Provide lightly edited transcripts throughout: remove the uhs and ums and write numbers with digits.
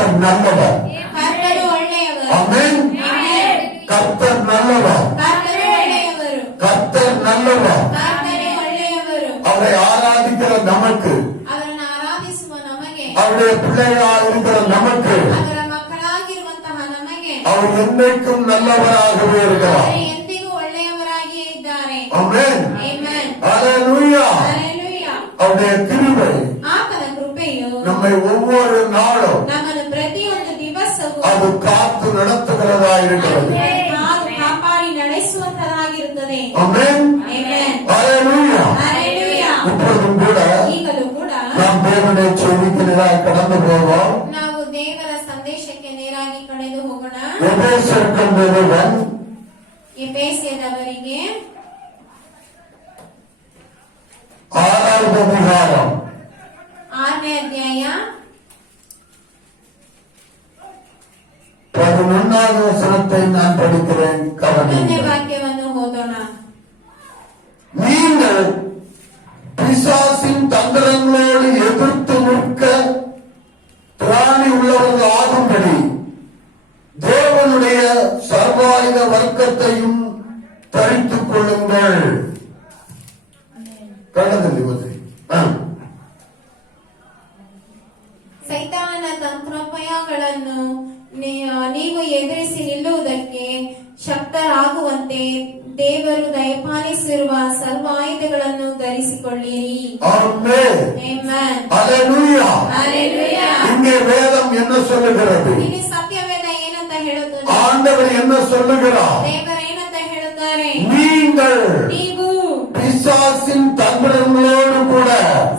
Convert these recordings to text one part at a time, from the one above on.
கர்த்தர் நல்லவர். கர்த்தர் ಒಳ್ಳೆಯವರು. ஆமென். கர்த்தர் நல்லவர். கர்த்தர் ಒಳ್ಳೆಯವರು. கர்த்தர் நல்லவர். கர்த்தர் ಒಳ್ಳೆಯವರು. அவரை ஆராதிக்கிற நமக்கு, ಅವರನ್ನು ಆರಾಧಿಸುವ ನಮಗೆ, அவருடைய பிள்ளையாக இருக்கிற நமக்கு ಅದರ ಮಕ್ಕಳಾಗಿರುವಂತಹ ನಮಗೆ அவர் என்றைக்கும் நல்லவராகவே இருக்கிறார். ಅವರು ಎಂದಿಗೂ ಒಳ್ಳೆಯವರಾಗಿಯೇ ಇದ್ದಾರೆ. ஆமென். ಆಮೆನ್. ஹalleluya. ಹಲ್ಲೆಲೂಯಾ. அவருடைய கிருபை ಆತನ ಕೃಪೆಯು நம்மை ஒவ்வொரு நாளும் ನಮ್ಮನ್ನು ಪ್ರತಿಯೊಂದು ದಿವಸವೂ அது காத்து நடத்துகிறதா இருக்கிறது. ಕಾಪಾಡಿ ನಡೆಸುವಂತದಾಗಿರುತ್ತದೆ. ஆமென். ಆಮೆನ್. ஹalleluya. ಹಲ್ಲೆಲೂಯಾ. இப்பொழுதும் கூட ಈಗಲೂ ಕೂಡ நாம் தேவனுடைய செய்திக்கு நேராக கடந்து போவோம். ನಾವು ದೇವರ ಸಂದೇಶಕ್ಕೆ ನೇರಾಗಿ ಕಳೆದು ಹೋಗೋಣ. எபேசியருக்கு நிருபம் ಎಫೆಸಿಯದವರಿಗೆ 6வது அதிகாரம் 6ನೇ ಅಧ್ಯಾಯ 11வது வசனத்தை நான் படிக்கிறேன், ಒಂದನೇ கவனியுங்கள். ವಾಕ್ಯವನ್ನು ಓದೋಣ. நீங்கள் பிசாசின் தந்திரங்களோடு எதிர்த்து நிற்க திராணி உள்ளவர்கள் ஆகும்படி தேவனுடைய சர்வாயுத வர்க்கத்தையும் தரித்துக் கொள்ளுங்கள். கடந்தது ಸೈತಾನನ ತಂತ್ರೋಪಾಯಗಳನ್ನು ನೀವು ಎದುರಿಸಿ ನಿಲ್ಲುವುದಕ್ಕೆ ಶಕ್ತರಾಗುವಂತೆ ದೇವರು ದಯಪಾಲಿಸಿರುವ ಸರ್ವಾಯುಧಗಳನ್ನು ಧರಿಸಿಕೊಳ್ಳಿರಿ. ஆமென். ಆಮೆನ್. ஹல்லேலூயா. ಹಲ್ಲೆಲೂಯಾ. இங்கே வேதம் என்ன சொல்லுகிறது? ಇಲ್ಲಿ ಸತ್ಯವೇದ ಏನಂತ ಹೇಳುತ್ತದೆ? ஆண்டவர் என்ன சொல்லுகிறார்? ದೇವರು ಏನಂತ ಹೇಳುತ್ತಾರೆ? நீங்கள் ನೀವು பிசாசின் தந்திரங்களோடு கூட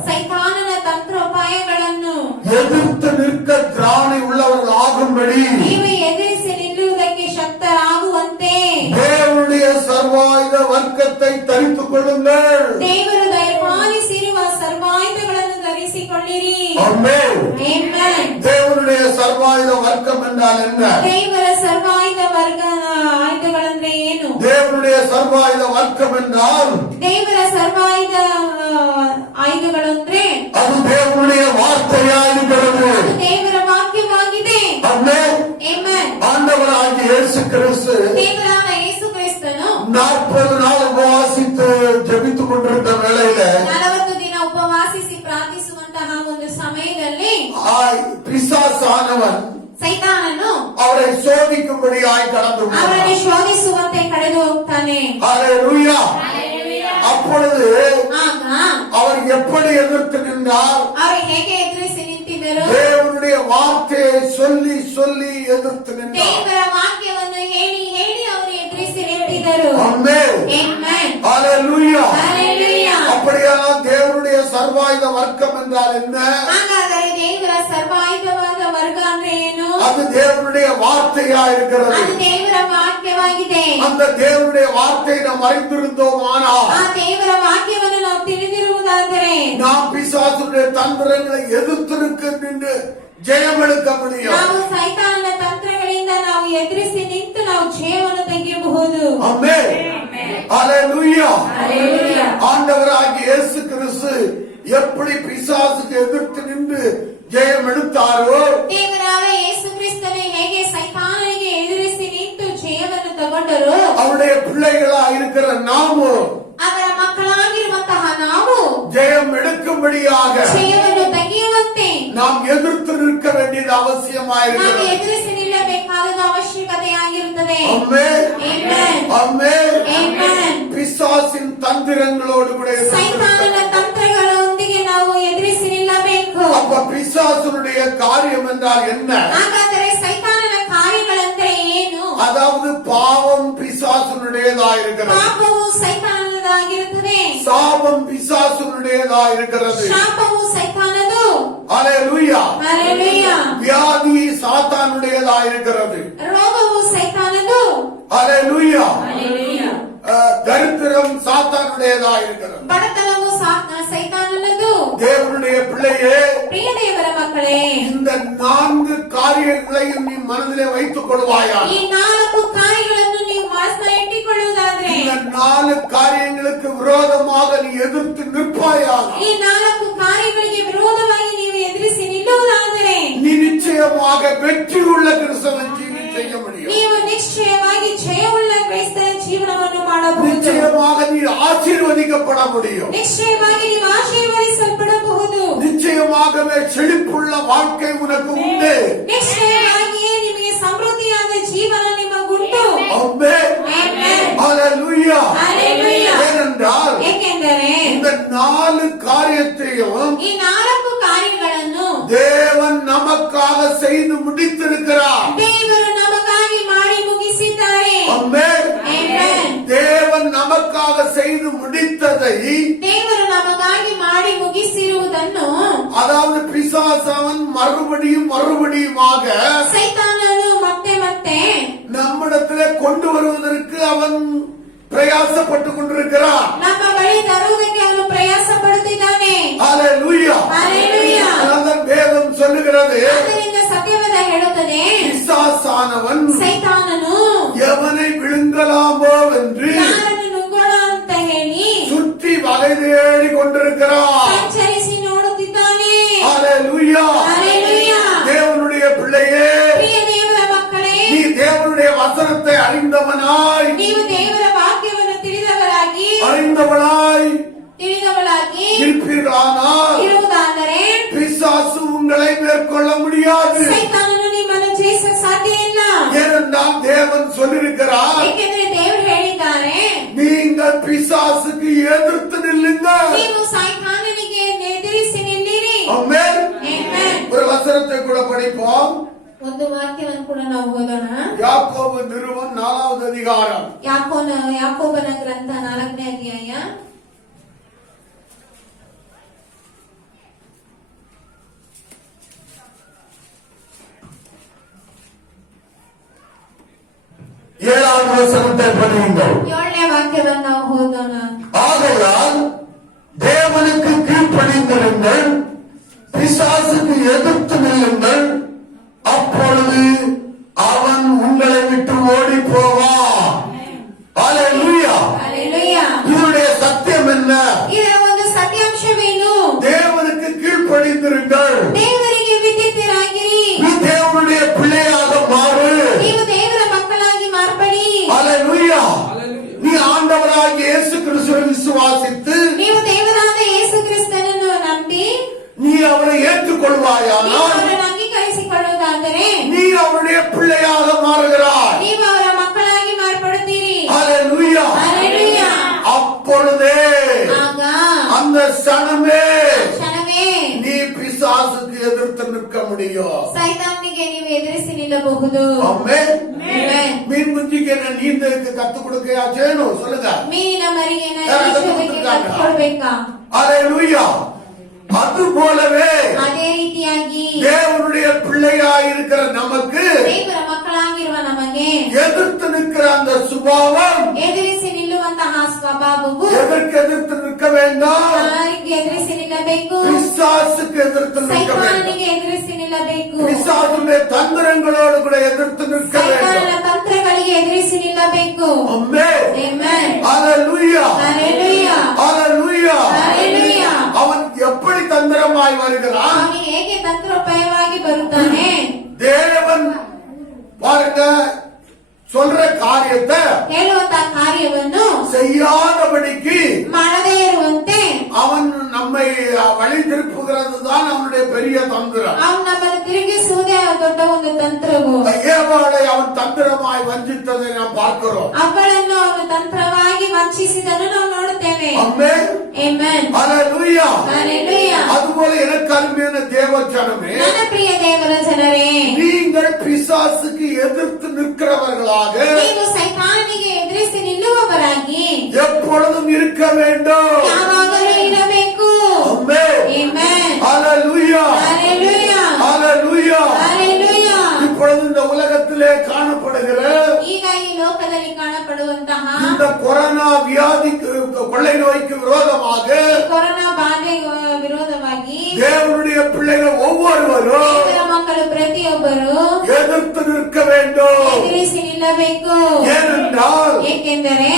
ಸೈತಾನನ ತಂತ್ರೋಪಾಯಗಳನ್ನು எதிர்த்து நிற்க திராணி உள்ளவர்கள் ஆகும்படி ನೀವು ಎದುರಿಸಿ ನಿಲ್ಲುವುದಕ್ಕೆ ಶಕ್ತರಾಗುವಂತೆ தேவனுடைய சர்வாயுத வர்க்கத்தை தரித்துக் கொள்ளுங்கள். ದೇವರು ದಯಪಾಲಿಸಿರುವ ಸರ್ವಾಯುಧಗಳನ್ನು ಧರಿಸಿಕೊಳ್ಳಿರಿ. ஆமென். ಆಮೆನ್. தேவனுடைய சர்வாயுத வர்க்கம் என்றால் என்ன? ದೇವರ ಸರ್ವಾಯುಧ ವರ್ಗ ಆಯುಧಗಳಂದ್ರೆ ಏನು? தேவனுடைய சர்வாயுத வர்க்கம் என்றால் ದೇವರ ಸರ್ವಾಯುಧ ಆಯುಧಗಳಂದ್ರೆ அது தேவனுடைய வார்த்தையாயிருக்கிறது. ಅದು ದೇವರ ವಾಕ್ಯವಾಗಿದೆ. ஆமென். ಆಮೆನ್. ஆண்டவராகிய இயேசு கிறிஸ்து ದೇವರಾದ ಯೇಸು ಕ್ರಿಸ್ತನು 40 நாள் உபவாசித்து ஜெபித்துக் கொண்டிருந்த வேளையில 40 ದಿನ ಉಪವಾಸಿಸಿ ಪ್ರಾರ್ಥಿಸುವಂತಹ ಒಂದು ಸಮಯದಲ್ಲಿ பிசாசானவன் ಸೈತಾನನು அவரை சோதிக்கும்படியாய் கடந்து ಅವರನ್ನು ಶೋಧಿಸುವಂತೆ ಕಳೆದು ಹೋಗ್ತಾನೆ. ஹல்லேலூயா. அப்பொழுது ಆಗ அவர் எப்படி எதிர்த்து நின்றார்? ಅವರು ಹೇಗೆ ಎದುರಿಸಿ ನಿಂತಿದ್ದರು? தேவனுடைய வார்த்தையை சொல்லி சொல்லி எதிர்த்து நின்றார். ದೇವರ ವಾಕ್ಯವನ್ನು ಹೇಳಿ ಹೇಳಿ ಅವರು ಎದುರಿಸಿ ನಿಂತಿದ್ದರು. ஆமென். ಆಮೆನ್. ஹல்லேலூயா. ಹಲ್ಲೆಲೂಯಾ. அப்படியானால் தேவனுடைய சர்வாயுத வர்க்கம் என்றால் என்ன? ಹಾಗಾದರೆ ದೇವರ ಸರ್ವಾಯುಧವಾದ ವರ್ಗ ಅಂದ್ರೆ ಏನು? அது தேவனுடைய வார்த்தையா இருக்கிறது. ಅದು ದೇವರ ವಾಕ್ಯವಾಗಿದೆ. அந்த தேவனுடைய வார்த்தையை நாம் அறிந்திருந்தோமானால் ಆ ದೇವರ ವಾಕ್ಯವನ್ನು ನಾವು ತಿಳಿದಿರುವುದಾದರೆ நாம் பிசாசுடைய தந்திரங்களை எதிர்த்து நின்று ஜெயம் எடுக்க முடியும். ನಾವು ಸೈತಾನನ ತಂತ್ರಗಳಿಂದ ನಾವು ಎದುರಿಸಿ ನಿಂತು ನಾವು ಜಯವನ್ನು ತೆಗೆಯಬಹುದು. ஆமென். ஹல்லேலூயா. ಹಲ್ಲೆಲೂಯಾ. ஆண்டவராகிய இயேசு கிறிஸ்து எப்படி பிசாசுக்கு எதிர்த்து நின்று ஜெயம் எடுத்தாரோ, ದೇವರಾದ ಯೇಸು ಕ್ರಿಸ್ತನು ಹೇಗೆ ಸೈತಾನನಿಗೆ ಎದುರಿಸಿ ನಿಂತು ಜಯವನ್ನು ತಗೊಂಡರು, அவருடைய பிள்ளைகளா இருக்கிற நாமும் ಅವರ ಮಕ್ಕಳಾಗಿರುವಂತಹ ನಾವು ஜெயம் எடுக்கும்படியாக ಜಯವನ್ನು ತೆಗೆಯುವಂತೆ நாம் எதிர்த்து நிற்க வேண்டியது ನಾವು அவசியமாயிருக்கிறது. ಎದುರಿಸಿ ನಿಲ್ಲಬೇಕಾದ ಅವಶ್ಯಕತೆಯಾಗಿರುತ್ತದೆ. ஆமென். ಆಮೆನ್. ஆமென். ಆಮೆನ್. பிசாசின் தந்திரங்களோடு கூட எதிர்த்து ಸೈತಾನನ ತಂತ್ರಗಳೊಂದಿಗೆ ನಾವು ಎದುರಿಸಿ ನಿಲ್ಲಬೇಕು. அப்ப பிசாசுடைய காரியம் என்றால் என்ன? ಹಾಗಾದರೆ ಸೈತಾನನ ಕಾರ್ಯಗಳೆಂದರೆ ಏನು? அதாவது பாவம் பிசாசுடையதாயிருக்கிறது. ಪಾಪವು ಸೈತಾನದಾಗಿರುತ್ತದೆ. சாபம் பிசாசுடையதாயிருக்கிறது. ಶಾಪವು ಸೈತಾನದು. ஹல்லேலூயா. ಹಲ್ಲೆಲೂಯಾ. வியாதி சாத்தானுடையதாயிருக்கிறது. ರೋಗವು ಸೈತಾನದು. ஹல்லேலூயா. ಹಲ್ಲೆಲೂಯಾ. தரித்திரம் சாத்தானுடையதாயிருக்கிறது. ಬಡತನವು ಸೈತಾನನದು. தேவனுடைய பிள்ளையே, ಪ್ರಿಯ ದೇವರ ಮಕ್ಕಳೇ, இந்த 4 காரியங்களையும் நீ மனதிலே வைத்துக் கொள்வாயா? ಈ 4 ಕಾರ್ಯಗಳನ್ನು ನೀವು ಮನಸ್ಸಿನಲ್ಲಿ ಇಟ್ಟುಕೊಳ್ಳುವುದಾದ್ರೆ, இந்த 4 காரியங்களுக்கு விரோதமாக நீ எதிர்த்து நிற்பாயா? ಈ 4 ಕಾರ್ಯಗಳಿಗೆ ವಿರೋಧವಾಗಿ ನೀವು ಎದುರಿಸಿ ನಿಲ್ಲುವುದಾದರೆ நீ நிச்சயமா நிச்சயமாக வெற்றி உள்ள கிறிஸ்தவ ஜீவி செய்ய முடியும். ನೀವು ನಿಶ್ಚಯವಾಗಿ ಜಯವುಳ್ಳ ಕ್ರೈಸ್ತರ ಜೀವನವನ್ನು ಮಾಡಬಹುದು. நிச்சயமாக நீ ஆசீர்வதிக்கப்பட முடியும். ನಿಶ್ಚಯವಾಗಿ ನೀವು ಆಶೀರ್ವದಿಸಲ್ಪಡಬಹುದು. நிச்சயமாகவே செழிப்புள்ள வாழ்க்கை உனக்கு உண்டு. ನಿಶ್ಚಯವಾಗಿಯೇ ನಿಮಗೆ ಸಮೃದ್ಧಿಯಾದ ಜೀವನ ನಿಮಗುಂಟು. ஆமென். ஹalleluya. ஹalleluya. ஏனென்றால் ಏಕೆಂದರೆ இந்த 4 காரியத்தையும் ಈ 4 ಕಾರ್ಯಗಳನ್ನು தேவன் நமக்காக செய்து முடித்திருக்கிறார். ದೇವರು ನಮಗಾಗಿ ಮಾಡಿ ಮುಗಿಸಿದ್ದಾರೆ. ஆமென். ಆಮೆನ್. தேவன் நமக்காக செய்து முடித்ததை, ದೇವರು ನಮಗಾಗಿ ಮಾಡಿ ಮುಗಿಸಿರುವುದನ್ನು, அதாவது பிசாசவன் மறுபடியுமாக ಸೈತಾನನು ಮತ್ತೆ ಮತ್ತೆ நம்மிடத்திலே கொண்டு வருவதற்கு அவன் பிரயாசப்பட்டு கொண்டிருக்கிறான். ನಮ್ಮ ಬಳಿ ತರುವುದಕ್ಕೆ ಅವನು ಪ್ರಯಾಸ ಪಡುತ್ತಿದ್ದಾನೆ. ஹalleluya. ஹalleluya. அதனால் வேதம் சொல்லுகிறது, ಆದ್ದರಿಂದ ಸತ್ಯವೇದ ಹೇಳುತ್ತದೆ, பிசாசானவன் ಸೈತಾನನು எவனை விழுங்கலாமோ என்று ಯಾರನ್ನು ನುಂಗೋಣ ಅಂತ ಹೇಳಿ சுற்றி வகை தேடி கொண்டிருக்கிறான். ಸಂಚರಿಸಿ ನೋಡುತ್ತಿದ್ದಾನೆ. ஹalleluya. ஹalleluya. தேவனுடைய பிள்ளையே, ಪ್ರಿಯ ದೇವರ ಮಕ್ಕಳೇ, நீ தேவனுடைய வசனத்தை அறிந்தவனாய், ನೀವು ದೇವರ ವಾಕ್ಯವನ್ನು ತಿಳಿದವರಾಗಿ இருப்பீரானால் ಇರುವುದಾದರೆ பிசாசு உங்களை மேற்கொள்ள முடியாது. ಸೈತಾನನು ನಿಮ್ಮನ್ನು ಜಯಿಸಲು ಸಾಧ್ಯ ಇಲ್ಲ. ஏனென்றால் தேவன் சொல்லியிருக்கிறார், ಏಕೆಂದರೆ ದೇವರು ಹೇಳಿದ್ದಾರೆ, நீங்கள் பிசாசுக்கு எதிர்த்து நில்லுங்கள். ನೀವು ಸೈತಾನನಿಗೆ ಎದುರಿಸಿ ನಿಲ್ಲಿರಿ. ஆமென். ಆಮೆನ್. ஒரு வசனத்தை கூட படிப்போம். ಒಂದು ವಾಕ್ಯವನ್ನು ಕೂಡ ನಾವು ಓದೋಣ. யாக்கோபு நிருபம் 4வது அதிகாரம். ಯಾಕೋಬನ ಗ್ರಂಥ 4ನೇ ಅಧ್ಯಾಯ 7வது வசனத்தை படியுங்கள். 7ನೇ ವಾಕ್ಯವನ್ನು ನಾವು ಓದೋಣ. ஆகையால் தேவனுக்கு கீழ்ப்படிந்திருங்கள், பிசாசுக்கு எதிர்த்து நில்லுங்கள், அப்பொழுது அவன் உங்களை விட்டு ஓடி போவான். ஹalleluya. ஹalleluya. இதனுடைய சத்தியம் என்ன? ಇದರ ಒಂದು ಸತ್ಯಾಂಶವೇನು? தேவனுக்கு கீழ்ப்படிந்திருங்கள். ದೇವರಿಗೆ ವಿಧೇಯರಾಗಿರಿ. நீ தேவனுடைய பிள்ளையாக மாறு. ನೀವು ದೇವರ ಮಕ್ಕಳಾಗಿ ಮಾರ್ಪಡಿ. ஹalleluya. நீ ஆண்டவராகிய இயேசு கிறிஸ்துவை விசுவாசித்து ನೀವು ದೇವರಾದ ಯೇಸು ಕ್ರಿಸ್ತನನ್ನು ನಂಬಿ நீ அவரை ஏற்றுக்கொள்வாயானால் ನೀವು ಅವರನ್ನು ಅಂಗೀಕರಿಸಿಕೊಳ್ಳುವುದಾದರೆ நீ அவருடைய பிள்ளையாக மாறுகிறாய். ನೀವು ಅವರ ಮಕ್ಕಳಾಗಿ ಮಾರ್ಪಡುತ್ತೀರಿ. ஹalleluya. ஹalleluya. அப்பொழுதே ಆಗ அந்த ಕ್ಷಣமே ಕ್ಷಣವೇ நீ பிசாசுக்கு எதிர்த்து நிற்க முடியும். ಸೈತಾನನಿಗೆ ನೀವು ಎದುರಿಸಿ ನಿಲ್ಲಬಹುದು. ஆமென். ಆಮೆನ್. மீன் குஞ்சுக்கு என்ன நீந்தலுக்கு கத்து கொடுக்கையா செய்யணும்? சொல்லுங்க. ಮೀನಿನ ಮರಿಗೆ ಈಜುವುದಕ್ಕೆ ಕಲಿಸಿಕೊಡ್ಬೇಕಾ? ஹalleluya. அது போலவே ಅದೇ ರೀತಿಯಾಗಿ தேவனுடைய பிள்ளையாய் இருக்கிற நமக்கு ದೇವರ ಮಕ್ಕಳಾಗಿರುವ ನಮಗೆ எதிர்த்து நிற்கிற அந்த சுபாவம் ಎದುರಿಸಿ ನಿಲ್ಲುವಂತಹ ಸ್ವಭಾವವು எதற்கு எதிர்த்து நிற்க வேண்டாம்? ಯಾರಿಗೆ ಎದುರಿಸಿ ನಿಲ್ಲಬೇಕು? பிசாசுக்கு எதிர்த்து நிற்க வேண்டும். ಸೈತಾನನಿಗೆ ಎದುರಿಸಿ ನಿಲ್ಲಬೇಕು. பிசாசுடைய தந்திரங்களோடு கூட எதிர்த்து நிற்க ಸೈತಾನನ வேண்டும். ತಂತ್ರಗಳಿಗೆ ಎದುರಿಸಿ ನಿಲ್ಲಬೇಕು. ஆமென். ಆಮೆನ್. ஹalleluya. ಹalleluya. ஹalleluya. ಹalleluya. அவன் எப்படி தந்திரமாய் வருகிறான்? ಅವನು ಹೇಗೆ ತಂತ್ರೋಪಾಯವಾಗಿ ಬರುತ್ತಾನೆ? தேவன் பாருங்க, சொல்ற காரியத்தை ಹೇಳುವಂತಹ ಕಾರ್ಯವನ್ನು செய்யாதபடிக்கு ಮಾಡದೇ ಇರುವಂತೆ அவன் நம்மை வழி திருப்புகிறது தான் அவனுடைய பெரிய தந்திரம். ಅವನು ನಮ್ಮನ್ನು ತಿರುಗಿಸುವುದೇ ದೊಡ್ಡ ಒಂದು ತಂತ್ರವು. ஏவாளை அவன் தந்திரமாய் வஞ்சித்ததை நாம் பார்க்கிறோம். ಅವುಗಳನ್ನು ಅವನು ತಂತ್ರವಾಗಿ ವಂಚಿಸಿದನ್ನು ನಾವು ನೋಡುತ್ತೇವೆ. ஆமென். ಆಮೆನ್. ஹalleluya. ಹalleluya. அதுபோல எனக்கு அருமையான தேவ ஜனமே, ನನ್ನ ಪ್ರಿಯ ದೇವರ ಜನರೇ, நீங்கள் பிசாசுக்கு எதிர்த்து நிற்கிறவர்களாக ನೀವು ಸೈತಾನನಿಗೆ ಎದುರಿಸಿ ನಿಲ್ಲುವವರಾಗಿ எப்பொழுதும் இருக்க வேண்டும். ಯಾವಾಗಲೂ ಇರಬೇಕು. ஆமென். ಆಮೆನ್. ஹalleluya. ಹalleluya. ஹalleluya. ಹalleluya. இப்பொழுது இந்த உலகத்திலே காணப்படுகிற ಈಗ ಈ ಲೋಕದಲ್ಲಿ ಕಾಣಪಡುವಂತಹ இந்த கொரோனா வியாதிக்கு, கொள்ளை நோய்க்கு விரோதமாக ಕೊರೋನಾ ಬಾಧೆ ವಿರೋಧವಾಗಿ தேவனுடைய பிள்ளைகள் ஒவ்வொருவரும் ದೇವರ ಮಕ್ಕಳು ಪ್ರತಿಯೊಬ್ಬರು எதிர்த்து நிற்க வேண்டும். ಎದುರಿಸಿ ನಿಲ್ಲಬೇಕು. ஏனென்றால் ಏಕೆಂದರೆ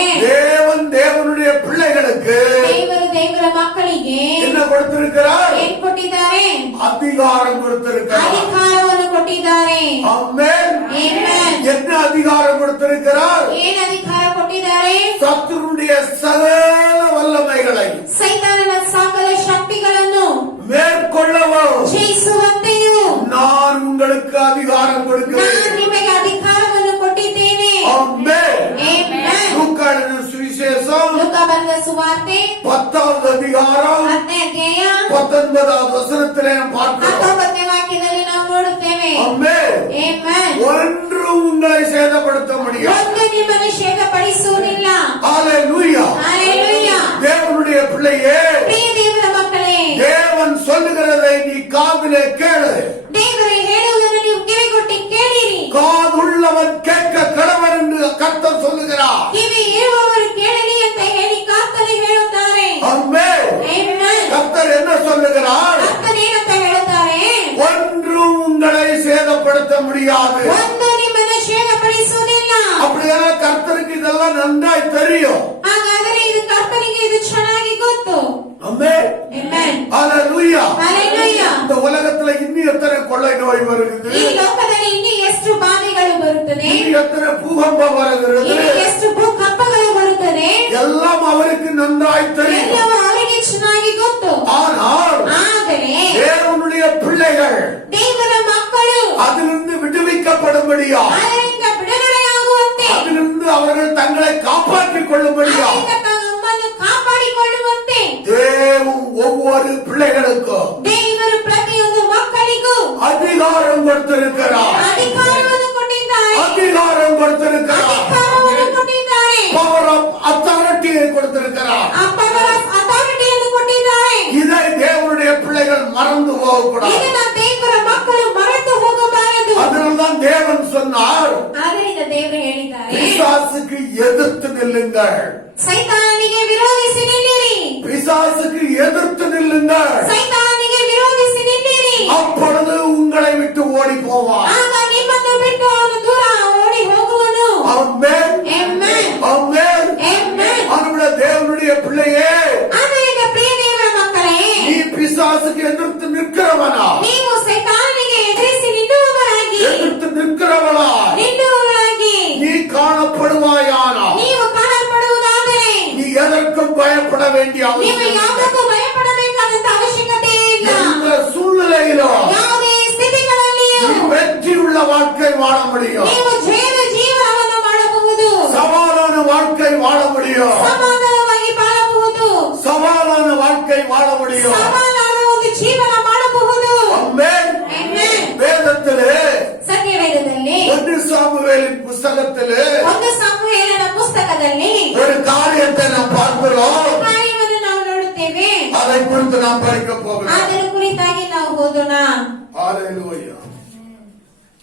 தேவனுடைய பிள்ளைகளுக்கு ದೇವರು ದೇವರ ಮಕ್ಕಳಿಗೆ என்ன கொடுத்திருக்கிறார்? ಏನ್ ಕೊಟ್ಟಿದ್ದಾರೆ? அதிகாரம் கொடுத்திருக்கிறார். ಅಧಿಕಾರವನ್ನು ಕೊಟ್ಟಿದ್ದಾರೆ. ಕೊಟ್ಟಿದ್ದಾರೆ. ஆமென். Amen. என்ன அதிகாரம் கொடுத்திருக்கிறார்? ಏನ್ ಅಧಿಕಾರ ಕೊಟ್ಟಿದ್ದಾರೆ? சத்துருடைய சகல வல்லமைகளை ಸೈತಾನನ ಸಕಲ ಶಕ್ತಿಗಳನ್ನು மேற்கொள்ளவோ ಜಯಿಸುವಂತೆಯೂ நான் உங்களுக்கு அதிகாரம் ನಾನು கொடுக்கிறேன். ನಿಮಗೆ ಅಧಿಕಾರವನ್ನು ಕೊಟ್ಟಿದ್ದೇನೆ. ஆமென். Amen. லூக்கா எழுதின சுவிசேஷம் ಲೂಕ ಬರೆದ ಸುವಾರ್ತೆ 10வது அதிகாரம் 10ನೇ ಅಧ್ಯಾಯ 19வது வசனத்திலே நாம் பார்க்கிறோம். 19ನೇ ವಾಕ್ಯದಲ್ಲಿ ನಾವು ನೋಡುತ್ತೇವೆ. ஆமென். Amen. ஒன்றும் உங்களை சேதப்படுத்த முடியாது. ಒಂದು ನಿಮ್ಮನ್ನು ಷೇಧಪಡಿಸುವುದಿಲ್ಲ. ஹalleluya. Hallelujah. தேவனுடைய பிள்ளையே, ಪ್ರಿಯ ದೇವರ ಮಕ್ಕಳೇ, தேவன் சொல்லுகிறதை நீ காதிலே கேளு. ದೇವರು ಹೇಳುವುದನ್ನು ನೀವು ಕಿವಿಗೊಟ್ಟು ಕೇಳಿರಿ. காதுள்ளவன் கேட்க கடவன் என்று கர்த்தர் சொல்லுகிறார். ಕಿವಿ ಇರುವವರು ಕೇಳಲಿ ಅಂತ ಹೇಳಿ ಕರ್ತನು ಹೇಳುತ್ತಾರೆ. ஆமென். Amen. கர்த்தர் என்ன சொல்லுகிறார்? ಕರ್ತನೇನಂತ ಹೇಳುತ್ತಾರೆ? ஒன்றும் உங்களை சேதப்படுத்த முடியாது. ಒಂದು ನಿಮ್ಮನ್ನು ಷೇಧಪಡಿಸುವುದಿಲ್ಲ. அப்படியான கர்த்தருக்கு இதெல்லாம் நன்றாய் தெரியும். ಹಾಗಾದರೆ ಇದು ಕರ್ತನಿಗೆ ಇದು ಚೆನ್ನಾಗಿ ಗೊತ್ತು. ஆமென். Amen. ஹalleluya. Hallelujah. இந்த உலகத்துல இன்னும் எத்தனை கொள்ளை நோய் வருகிறது, ಈ ಲೋಕದಲ್ಲಿ ಇನ್ನೂ ಎಷ್ಟು ಬಾಧೆಗಳು ಬರುತ್ತದೆ, இன்னும் எத்தனை பூகம்பம் வருகிறது, ಇನ್ನೂ ಎಷ್ಟು ಭೂಕಂಪಗಳು ಬರುತ್ತದೆ, எல்லாம் அவருக்கு நன்றாய் தெரியும். ಎಲ್ಲವೂ ಅವರಿಗೆ ಚೆನ್ನಾಗಿ ಗೊತ್ತು. ஆனால் ಆದರೆ தேவனுடைய பிள்ளைகள் ದೇವರ ಮಕ್ಕಳು அதிலிருந்து விடுவிக்கப்படும்படியா, ಅದರಿಂದ ಬಿಡುಗಡೆಯಾಗುವಂತೆ, அதிலிருந்து அவர்கள் தங்களை காப்பாற்றிக் கொள்ளும்படியா ಅದರಿಂದ ತಮ್ಮನ್ನು ಕಾಪಾಡಿಕೊಳ್ಳುವಂತೆ தேவன் ஒவ்வொரு பிள்ளைகளுக்கும் ದೇವರು ಪ್ರತಿಯೊಂದು ಮಕ್ಕಳಿಗೂ அதிகாரம் கொடுத்திருக்கிறார். ಅಧಿಕಾರವನ್ನು ಕೊಟ್ಟಿದ್ದಾರೆ. அதிகாரம் கொடுத்திருக்கிறார். ಅಧಿಕಾರವನ್ನು ಕೊಟ್ಟಿದ್ದಾರೆ. பவர் ஆஃப் அத்தாரிட்டியை கொடுத்திருக்கிறார். ಆ ಪವರ್ ಆಫ್ ಅಥಾರಿಟಿಯನ್ನು ಕೊಟ್ಟಿದ್ದಾರೆ. இதை தேவனுடைய பிள்ளைகள் மறந்து போகக்கூடாது. ಇದನ್ನ ದೇವರ ಮಕ್ಕಳು ಮರೆತು ಹೋಗಬಾರದು. அதனால்தான் தேவன் சொன்னார், ಆದ್ದರಿಂದ ದೇವರು ಹೇಳಿದ್ದಾರೆ, பிசாசுக்கு எதிர்த்து நில்லுங்கள். ಸೈತಾನನಿಗೆ ವಿರೋಧಿಸಿ ನಿಲ್ಲಿರಿ. பிசாசுக்கு எதிர்த்து நில்லுங்கள். ಸೈತಾನನಿಗೆ ವಿರೋಧಿಸಿ ನಿಲ್ಲಿರಿ. அப்பொழுது உங்களை விட்டு ஓடி போவார். ಆಗ ನಿಮ್ಮನ್ನು ಬಿಟ್ಟು ಅವನು ದೂರ ಓಡಿ ಹೋಗುವನು. ஆமென். Amen. ஆமென். Amen. அன்புள்ள தேவனுடைய பிள்ளையே, ಆದ್ದರಿಂದ ಪ್ರಿಯ ದೇವರ ಮಕ್ಕಳೇ, நீ பிசாசுக்கு எதிர்த்து நிற்கிறவனா, ನೀವು ಸೈತಾನನಿಗೆ ಎದುರಿಸಿ ನಿಲ್ಲುವವರಾಗಿ, எதிர்த்து நிற்கிறவளா, ನಿಲ್ಲುವವರಾಗಿ நீ காணப்படுவாயானா, ನೀವು ಕಾಣಲ್ಪಡುವುದಾದರೆ நீ எதற்கும் பயப்பட வேண்டிய ನೀವು அவசியம் இல்லை. ಯಾವುದಕ್ಕೂ ಭಯಪಡಬೇಕಾದಂತ ಅವಶ್ಯಕತೆ ಇಲ್ಲ. எந்த சூழ்நிலையிலும் ಯಾವುದೇ ಸ್ಥಿತಿಗಳಲ್ಲಿಯೂ நீ வெற்றியுள்ள வாழ்க்கை வாழ முடியும். ನೀವು ಜಯದ ಜೀವನವನ್ನು ಮಾಡಬಹುದು. சவாலான வாழ்க்கை வாழ முடியும். ಸಮಾಧಾನವಾಗಿ ಬಾಳಬಹುದು. சவாலான வாழ்க்கை வாழ முடியும். ಸಮಾಧಾನ ಒಂದು ಜೀವನ ಮಾಡಬಹುದು. ஆமென். Amen. வேதத்திலே ಸತ್ಯವೇದದಲ್ಲಿ 1 சாமுவேலின் புஸ்தகத்திலே ಒಂದು ಸಮುವೇಲನ ಪುಸ್ತಕದಲ್ಲಿ ஒரு காரியத்தை நாம் பார்க்கிறோம். ಕಾರ್ಯವನ್ನು ನಾವು ನೋಡುತ್ತೇವೆ. அதை குறித்து நாம் படிக்க போகிறோம். ಅದರ ಕುರಿತಾಗಿ ನಾವು ಓದೋಣ. ஹalleluya.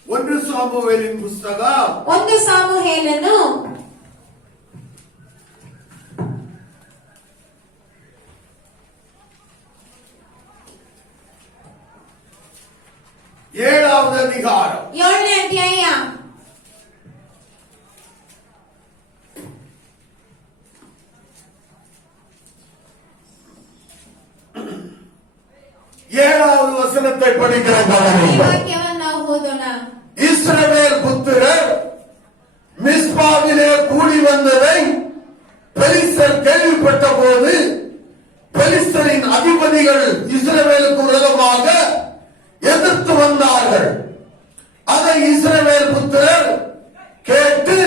1 சாமுவேலின் புஸ்தகம் ಒಂದು ಸಮುವೇಲನು 7வது அதிகாரம் 7ನೇ ಅಧ್ಯಾಯ 7வது வசனத்தை படிக்கிற ಈ கவனியுங்கள். ವಾಕ್ಯವನ್ನು ನಾವು ಓದೋಣ. இஸ்ரவேல் புத்திரர் மிஸ்பாவிலே கூடி வந்ததை பெலிஸ்தர் கேள்விப்பட்ட போது பெலிஸ்தரின் அதிபதிகள் இஸ்ரவேலுக்கு விரோதமாக எதிர்த்து வந்தார்கள். அதை இஸ்ரவேல் புத்திரர் கேட்டு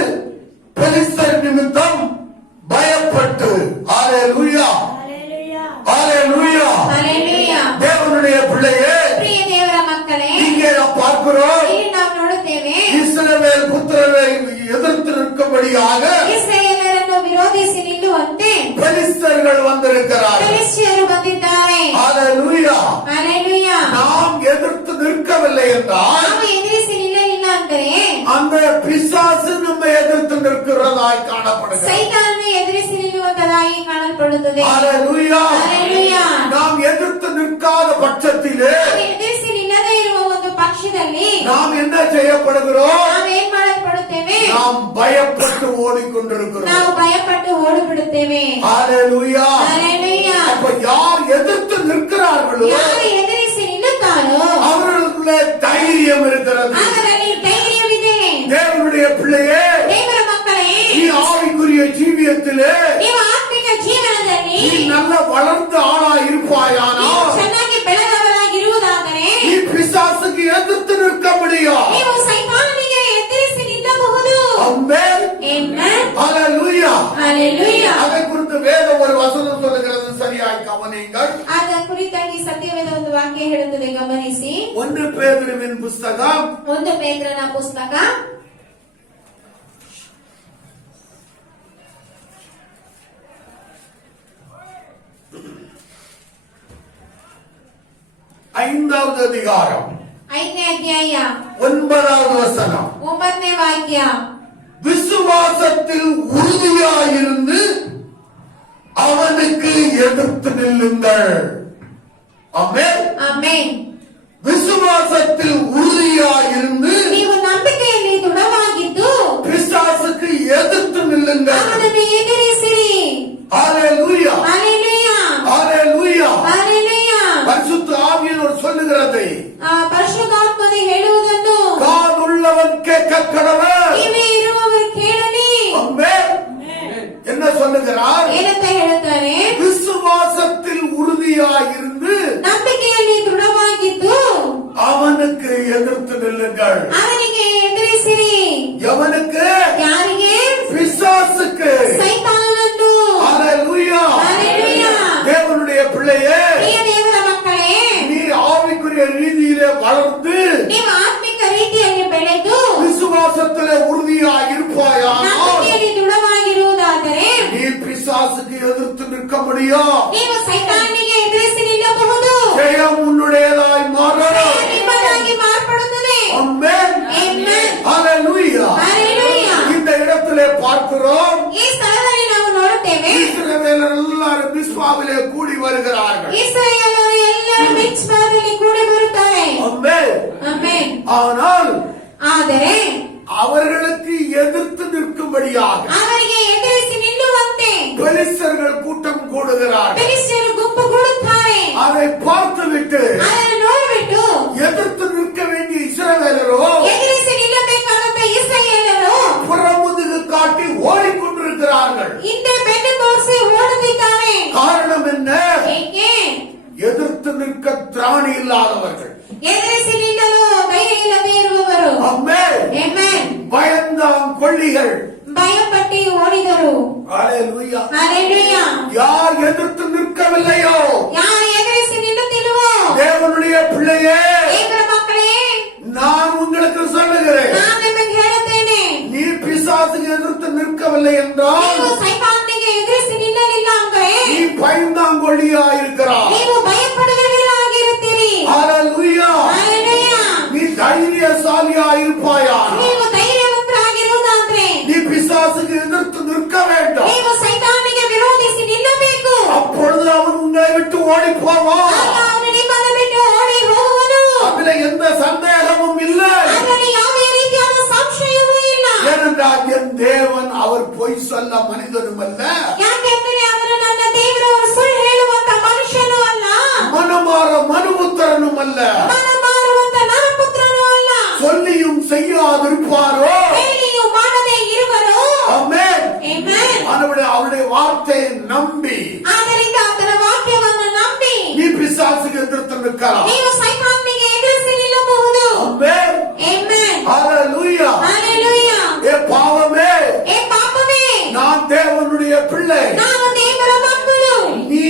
பெலிஸ்தர் நிமித்தம் பயப்பட்டு, ஹalleluya ஹalleluya. ಹಲ್ಲೆಲೂಯಾ. தேவனுடைய பிள்ளையே, ಪ್ರಿಯ ದೇವರ ಮಕ್ಕಳೇ, இங்கே நாம் பார்க்கிறோம், ಇಲ್ಲಿ ನಾವು ನೋಡುತ್ತೇವೆ இஸ்ரவேல் புத்திரரை எதிர்த்து நிற்கும்படியாக ಇಸ್ರಾಯೇಲರನ್ನು ವಿರೋಧಿಸಿ ನಿಲ್ಲುವಂತೆ பெலிஸ்தர்கள் வந்திருக்கிறார்கள். ಫಿಲಿಷ್ಟಿಯರು ಬಂದಿದ್ದಾರೆ. ஹalleluya. ಹಲ್ಲೆಲೂಯಾ. நாம் எதிர்த்து நிற்கவில்லை என்றால் ನಾವು ಎದುರಿಸಿ ನಿಲ್ಲಲಿಲ್ಲ ಅಂದರೆ அந்த பிசாசு நம்ம எதிர்த்து நிற்கிறதாய் காணப்படுகிறது. ಸೈತಾನನು ಎದುರಿಸಿ ನಿಲ್ಲುವಂತದಾಗಿ ಕಾಣಲ್ಪಡುತ್ತದೆ. ஹalleluya. ಹಲ್ಲೆಲೂಯಾ. நாம் எதிர்த்து நிற்காத பட்சத்திலே ನಾವು ಎದುರಿಸಿ ನಿಲ್ಲದೇ ಇರುವ ಒಂದು ಪಕ್ಷದಲ್ಲಿ நாம் என்ன செய்யப்படுகிறோம்? ನಾವು ಏನ್ ಮಾಡಲ್ಪಡುತ್ತೇವೆ? நாம் பயப்பட்டு ஓடிக்கொண்டிருக்கிறோம். ನಾವು ಭಯಪಟ್ಟು ಓಡಿ ಬಿಡುತ್ತೇವೆ. ஹalleluya. ಹಲ್ಲೆಲೂಯಾ. அப்ப யார் எதிர்த்து நிற்கிறார்களோ ಯಾರು ಎದುರಿಸಿ ನಿಲ್ಲುತ್ತಾರೋ அவர்களுக்குள்ளே தைரியம் இருக்கிறது. இருக்கிறது. ಅದರಲ್ಲಿ ಧೈರ್ಯವಿದೆ. தேவனுடைய பிள்ளையே, ದೇವರ ಮಕ್ಕಳೇ, நீ ஆவிக்குரிய ஜீவியத்திலே ನೀವು ಆತ್ಮಿಕ ಜೀವನದಲ್ಲಿ நீ நல்ல வளர்ந்த ஆளா இருப்பாயானா ನೀವು ಚೆನ್ನಾಗಿ ಬೆಳೆದವರಾಗಿರುವುದಾದರೆ நீ பிசாசுக்கு எதிர்த்து நிற்க முடியும். ನೀವು ಸೈತಾನನಿಗೆ ಎದುರಿಸಿ ನಿಲ್ಲಬಹುದು. ஆமென். ಆಮೆನ್. ஹalleluya. ಹalleluya. அதை குறித்து வேதம் ஒரு வசனம் சொல்லுகிறது, சரியாய் கவனியுங்கள். ಆದ ಕುರಿತಾಗಿ ಸತ್ಯವೇದ ಒಂದು ವಾಕ್ಯ ಹೇಳುತ್ತದೆ, ಗಮನಿಸಿ. 1 பேதுருவின் புத்தகம் 1 ಪೇತ್ರನ ಪುಸ್ತಕ 5வது அதிகாரம் 5ನೇ ಅಧ್ಯಾಯ 9வது வசனம். 9ನೇ ವಾಕ್ಯ. விசுவாசத்தில் உறுதியாயிருந்து அவனுக்கு எதிர்த்து நில்லுங்கள். ஆமென். ಆಮೆನ್. விசுவாசத்தில் உறுதியாயிருந்து ನೀವು ನಂಬಿಕೆಯಲ್ಲಿ ದೃಢವಾಗಿದ್ದು பிசாசுக்கு எதிர்த்து நில்லுங்கள். ಅವನನ್ನು ಎದುರಿಸಿರಿ. ஹalleluya. ಹalleluya. ஹalleluya. ಹalleluya. பரிசுத்த ஆவியானவர் சொல்லுகிறது, ಪರಿಶುದ್ಧಾತ್ಮನು ಹೇಳುವುದನ್ನು காதுள்ளவன் கேட்க கடவன். ಕಿವಿ ಇರುವವರು ಕೇಳಲಿ. ஆமென். என்ன சொல்லுகிறார்? ಏನಂತ ಹೇಳುತ್ತಾರೆ? விசுவாசத்தில் உறுதியாயிருந்து ನಂಬಿಕೆಯಲ್ಲಿ ದೃಢವಾಗಿದ್ದು அவனுக்கு எதிர்த்து நில்லுங்கள். ಅವನಿಗೆ ಎದುರಿಸಿರಿ. எவனுக்கு? ಯಾರಿಗೆ? பிசாசுக்கு. ಸೈತಾನನನ್ನು. ஹalleluya. ಹalleluya. தேவனுடைய பிள்ளையே, ಪ್ರಿಯ ದೇವರ ಮಕ್ಕಳೇ, நீ ஆவிக்குரிய ரீதியிலே வளர்ந்து ನೀವು ಆತ್ಮಿಕ ರೀತಿಯಲ್ಲಿ ಬೆಳೆದು விசுவாசத்திலே உறுதியாக இருப்பாயானால் ನಂಬಿಕೆಯಲ್ಲಿ ದೃಢವಾಗಿರುವುದಾದರೆ நீ பிசாசுக்கு எதிர்த்து நிற்க முடியும். ನೀವು ಸೈತಾನನಿಗೆ ಎದುರಿಸಿ ನಿಲ್ಲಬಹುದು. ஜெயம் உன்னுடையதாய் மாறும். ನಿಮ್ಮದಾಗಿ ಮಾರ್ಪಡುತ್ತದೆ. ஆமென். ಆಮೆನ್. ஹalleluya. ಹalleluya. இந்த இடத்திலே பார்க்கிறோம், ಈ ಸ್ಥಳದಲ್ಲಿ ನಾವು ನೋಡುತ್ತೇವೆ, இஸ்ரவேலர் எல்லாரும் மிஸ்பாவிலே கூடி வருகிறார்கள். ಇಸ್ರಾಯೇಲರು ಎಲ್ಲರೂ ಮಿಚ್ಪಾದಲ್ಲಿ ಕೂಡಿ ಬರುತ್ತಾರೆ. ஆமென். ಆಮೆನ್. ஆனால் ಆದರೆ அவர்களுக்கு எதிர்த்து நிற்கும்படியாக ಅವರಿಗೆ ಎದುರಿಸಿ ನಿಲ್ಲುವಂತೆ பெலிஸ்தர்கள் கூட்டம் கூடுகிறார்கள். ಫಿಲಿಷ್ಟಿಯರು ಗುಂಪುಗೂಡುತ್ತಾರೆ. அதை பார்த்துவிட்டு ಅದನ್ನು ನೋಡಿಬಿಟ್ಟು எதிர்த்து நிற்க வேண்டிய இஸ்ரவேலரோ ಎದುರಿಸಿ ನಿಲ್ಲಬೇಕಾದಂತ ಇಸ್ರಾಯೇಲರು புறமுதுகு காட்டி ஓடிக்கொண்டிருக்கிறார்கள். ಹಿಂದೆ ಬೆನ್ನು ತೋರಿಸಿ ಓಡುತ್ತಿದ್ದಾರೆ. காரணம் என்ன? ಏಕೆ? எதிர்த்து நிற்க திராணி இல்லாதவர்கள். ಎದುರಿಸಿ ನಿಲ್ಲಲು ಧೈರ್ಯ ಇಲ್ಲದೆ ಇರುವವರು. ஆமென். ಆಮೆನ್. பயந்தாம் கொள்ளிகள். ಭಯಪಟ್ಟು ಓಡಿದರು. ஹalleluya. ಹalleluya. யார் எதிர்த்து நிற்கவில்லையோ, ಯಾರು ಎದುರಿಸಿ ನಿಲ್ಲುತ್ತಿಲ್ಲವೋ தேவனுடைய பிள்ளையே, ದೇವರ ಮಕ್ಕಳೇ, நான் உங்களுக்கு சொல்லுகிறேன், ನಾನು ನಿಮಗೆ ಹೇಳುತ್ತೇನೆ, நீ பிசாசுக்கு எதிர்த்து நிற்கவில்லை என்றால் ನೀವು ಸೈತಾನನಿಗೆ ಎದುರಿಸಿ ನಿಲ್ಲಲಿಲ್ಲ ಅಂದರೆ நீ பயந்தாங்கொள்ளியா இருக்கிறாய். ನೀವು ಭಯಪಡುವವರಾಗಿರುತ್ತೀರಿ. ஹalleluya. ಹalleluya. நீ தைரியசாலியா இருப்பாயா? ನೀವು ಧೈರ್ಯವಂತರಾಗಿರುವುದಾದ್ರೆ நீ பிசாசுக்கு எதிர்த்து நிற்க வேண்டும். ನೀವು ಸೈತಾನನಿಗೆ ವಿರೋಧಿಸಿ ನಿಲ್ಲಬೇಕು. அப்பொழுது அவன் உங்களை விட்டு ஓடி போவான். ಆಗ ಅವನು ನಿಮ್ಮನ್ನು ಬಿಟ್ಟು ಓಡಿ ಹೋಗುವನು. அதுல எந்த சந்தேகமும் இல்லை. ಅದರಲ್ಲಿ ಯಾವುದೇ ರೀತಿಯಾದ ಸಂಶಯವೂ ಇಲ್ಲ. ஏனென்றால் என் தேவன் அவர் பொய் சொல்ல மனிதனும் அல்ல, ಯಾಕೆಂದರೆ ಅವರು ನನ್ನ ದೇವರು, ಅವರು ಸುಳ್ಳು ಹೇಳುವಂತ ಮನುಷ್ಯನೂ ಅಲ್ಲ, மனமாற மனுபுத்திரனும் அல்ல. ಮನ ಮಾರುವಂತ ನರಪುತ್ರನೂ ಅಲ್ಲ. சொல்லியும் செய்யாதிருப்பாரோ? ಹೇಳಿಯೂ ಮಾಡದೇ ಇರುವರು. ஆமென். ಆಮೆನ್. அவருடைய வார்த்தையை நம்பி ಆದ್ದರಿಂದ ಆತನ ವಾಕ್ಯವನ್ನು ನಂಬಿ நீ பிசாசுக்கு எதிர்த்து நிற்கலாம். ನೀವು ಸೈತಾನನಿಗೆ ಎದುರಿಸಿ ನಿಲ್ಲಬಹುದು. ஆமென். ಆಮೆನ್. ஹalleluya. ಹalleluya. ஏ பாவமே, ಏ ಪಾಪವೇ, நான் தேவனுடைய பிள்ளை, ನಾನು ದೇವರ ಮಕ್ಕಳು, நீ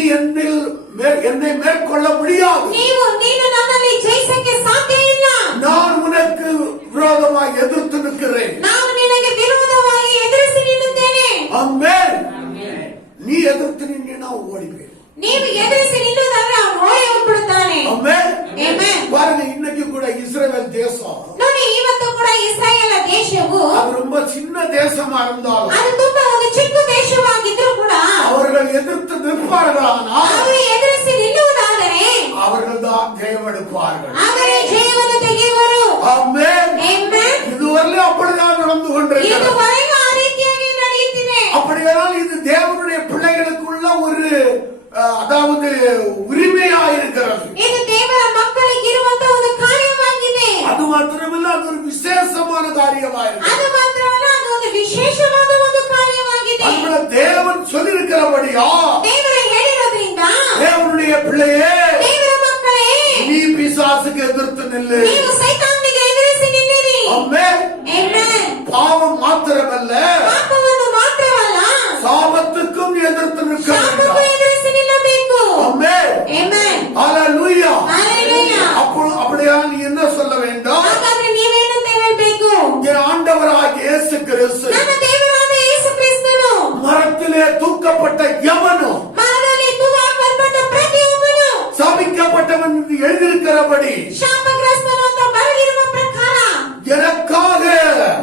என்னை மேற்கொள்ள முடியாது. ನೀನು ನನ್ನಲ್ಲಿ ಜಯಿಸಕ್ಕೆ ಸಾಧ್ಯ ಇಲ್ಲ. நான் உனக்கு விரோதமாக எதிர்த்து நிற்கிறேன். ನಾನು ನಿನಗೆ ವಿರೋಧವಾಗಿ ಎದುರಿಸಿ ನಿಲ್ಲುತ್ತೇನೆ. ஆமென். நீ எதிர்த்து நின்னா ஓடிப்பேன். ನೀವು ಎದುರಿಸಿ ನಿಲ್ಲುವುದಾದ್ರೆ ಅವನು ಓಡಿ ಹೋಗ್ಬಿಡುತ್ತಾನೆ. ஆமென். ಆಮೆನ್. பாருங்க, இன்னைக்கு கூட இஸ்ரவேல் தேசம் ನೋಡಿ, ಇವತ್ತು ಕೂಡ ಇಸ್ರಾಯೇಲ ದೇಶವು அது ரொம்ப சின்ன தேசமா இருந்தாலும் ಅದು ತುಂಬಾ ಒಂದು ಚಿಕ್ಕ ದೇಶವಾಗಿದ್ರೂ ಕೂಡ அவர்கள் எதிர்த்து நிற்பார்களானால் ಅವರು ಎದುರಿಸಿ ನಿಲ್ಲುವುದಾದರೆ அவர்கள் தான் ஜெயமெடுப்பார்கள். ಅವರೇ ಜಯವನ್ನು ತೆಗೆಯುವರು. ஆமென். ಆಮೆನ್. இதுவரை அப்படிதான் நடந்து கொண்டிருக்கிறது. ಇದುವರೆಗೂ ಆ ರೀತಿಯಾಗಿ ನಡೆಯುತ್ತಿದೆ. அப்படியானால் இது தேவனுடைய பிள்ளைகளுக்குள்ள ஒரு அதாவது உரிமையா இருக்கிறது. ಇದು ದೇವರ ಮಕ್ಕಳಿಗೆ ಇರುವಂತ ಒಂದು ಕಾರ್ಯವಾಗಿದೆ. அது மாத்திரமல்ல, அது விசேஷமான காரியமாயிருக்கு. ಅದು ಮಾತ್ರವಲ್ಲ, ಅದು ಒಂದು ವಿಶೇಷವಾದ ಒಂದು ಕಾರ್ಯವಾಗಿದೆ. நம்மள தேவன் சொல்லியிருக்கிறபடியா ದೇವರು ಹೇಳಿರೋದ್ರಿಂದ தேவனுடைய பிள்ளையே, ದೇವರ ಮಕ್ಕಳೇ, நீ பிசாசுக்கு எதிர்த்து நில்லு. ನೀವು ಸೈತಾನನಿಗೆ ಎದುರಿಸಿ ನಿಲ್ಲಿರಿ. ஆமென். ಆಮೆನ್. பாவம் மாத்திரமல்ல, ಪಾಪವನ್ನು ಮಾತ್ರವಲ್ಲ, சாபத்துக்கும் எதிர்த்து நிற்க ಶಾಪಕ್ಕೂ வேண்டும். ಎದುರಿಸಿ ನಿಲ್ಲಬೇಕು. ஆமென். ಆಮೆನ್. ஹalleluya. ஹalleluya. அப்போ அப்படியா நீ என்ன சொல்ல வேண்டும்? ಹಾಗಾದ್ರೆ ನೀವೇನಂತ ಹೇಳಬೇಕು? என் ஆண்டவராகிய இயேசு கிறிஸ்து ನನ್ನ ದೇವರಾದ ಯೇಸು ಕ್ರಿಸ್ತನು மரத்திலே தூக்கப்பட்ட எவனும் ಮರದಲ್ಲಿ ತೂಗಲ್ಪಟ್ಟ ಪ್ರತಿಯೊಬ್ಬನು சபிக்கப்பட்டவன் என்று எழுதியிருக்கிறபடி ಶಾಪಗ್ರಸ್ತನು ಅಂತ ಬರೆದಿರುವ ಪ್ರಕಾರ எனக்காக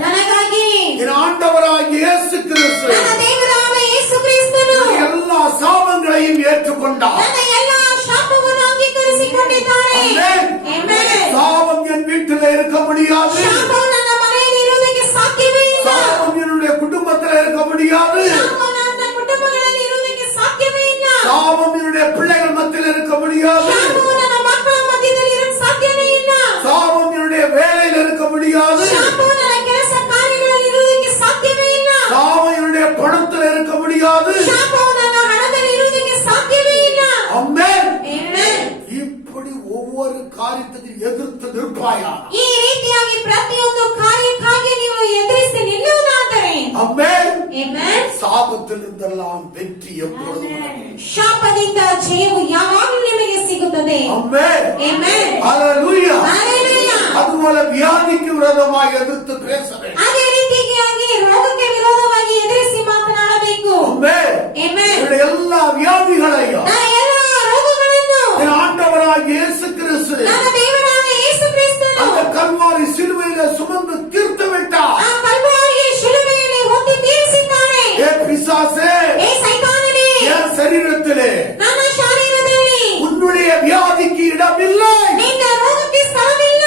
ನನಗಾಗಿ என் ஆண்டவராகிய இயேசு கிறிஸ்து ನನ್ನ ದೇವರಾದ ಯೇಸು ಕ್ರಿಸ್ತನು எல்லா சாபங்களையும் ஏற்றுக்கொண்டார். ನನ್ನ ಎಲ್ಲಾ ಶಾಪವನ್ನು ಅಂಗೀಕರಿಸಿಕೊಂಡಿದ್ದಾರೆ. ஆமென். ಆಮೆನ್. சாபம் என் வீட்டில் இருக்க முடியாது, ಶಾಪವು ನನ್ನ ಮನೆಯಲ್ಲಿ ಇರುವುದಕ್ಕೆ ಸಾಧ್ಯವೇ ಇಲ್ಲ. சாபம் என்னுடைய குடும்பத்தில் இருக்க முடியாது, ಶಾಪವು ನನ್ನ ಕುಟುಂಬಗಳಲ್ಲಿ ಇರುವುದಕ್ಕೆ ಸಾಧ್ಯವೇ ಇಲ್ಲ. சாபம் என்னுடைய பிள்ளைகள் மத்தியில் இருக்க முடியாது, ಶಾಪವು ನನ್ನ ಮಕ್ಕಳ ಮಧ್ಯದಲ್ಲಿ ಇರಲು ಸಾಧ್ಯವೇ ಇಲ್ಲ. சாபம் என்னுடைய வேலையில் இருக்க முடியாது, ಶಾಪವು ನನ್ನ ಕೆಲಸ ಕಾರ್ಯಗಳಲ್ಲಿ ಇರುವುದಕ್ಕೆ ಸಾಧ್ಯವೇ ಇಲ್ಲ. சாபம் என்னுடைய பணத்தில் இருக்க முடியாது. ಶಾಪವು ನನ್ನ ಹಣದಲ್ಲಿ ಇರುವುದಕ್ಕೆ ಸಾಧ್ಯವೇ ಇಲ್ಲ. ஆமென். ಆಮೆನ್. இப்படி ஒவ்வொரு காரியத்துக்கு எதிர்த்து நிற்பாயா? ಈ ರೀತಿಯಾಗಿ ಪ್ರತಿಯೊಂದು ಕಾರ್ಯಕ್ಕಾಗಿ ನೀವು ಎದುರಿಸಿ ನಿಲ್ಲುವುದಾದರೆ ஆமென். ಆಮೆನ್. சாபத்திலிருந்தெல்லாம் வெற்றி எப்பொழுதும் உனக்கு. ಶಾಪದಿಂದ ಜಯವು ಯಾವಾಗಲೂ ನಿಮಗೆ ಸಿಗುತ್ತದೆ. ஆமென். ಆಮೆನ್. ஹalleluya. ಹಲ್ಲೆಲೂಯಾ. அதுபோல வியாதிக்கு விரோதமாக எதிர்த்து பேச வேண்டும். ಅದೇ ರೀತಿಯಾಗಿ ರೋಗಕ್ಕೆ ವಿರೋಧವಾಗಿ ಎದುರಿಸಿ ಮಾತನಾಡಬೇಕು. ஆமென். ಆಮೆನ್. என்னுடைய எல்லா வியாதிகளையும் ನನ್ನ ಎಲ್ಲ ರೋಗಗಳನ್ನು என் ஆண்டவராகிய இயேசு கிறிஸ்து ನನ್ನ ದೇವರಾದ ಯೇಸು ಕ್ರಿಸ್ತನು அந்த கல்வாரி சிலுவையில சுமந்து தீர்த்து விட்டார். ಆ ಕಲ್ವಾರಿಯ ಶಿಲುಬೆಯಲ್ಲಿ ಹೊತ್ತು ತೀರಿಸಿದ್ದಾನೆ. ஏ பிசாசே, ಏ ಸೈತಾನನೇ, என் சரீரத்திலே ನನ್ನ ಶರೀರದಲ್ಲಿ உன்னுடைய வியாதிக்கு இடமில்லை. ನಿನ್ನ ರೋಗಕ್ಕೆ ಸ್ಥಳವಿಲ್ಲ.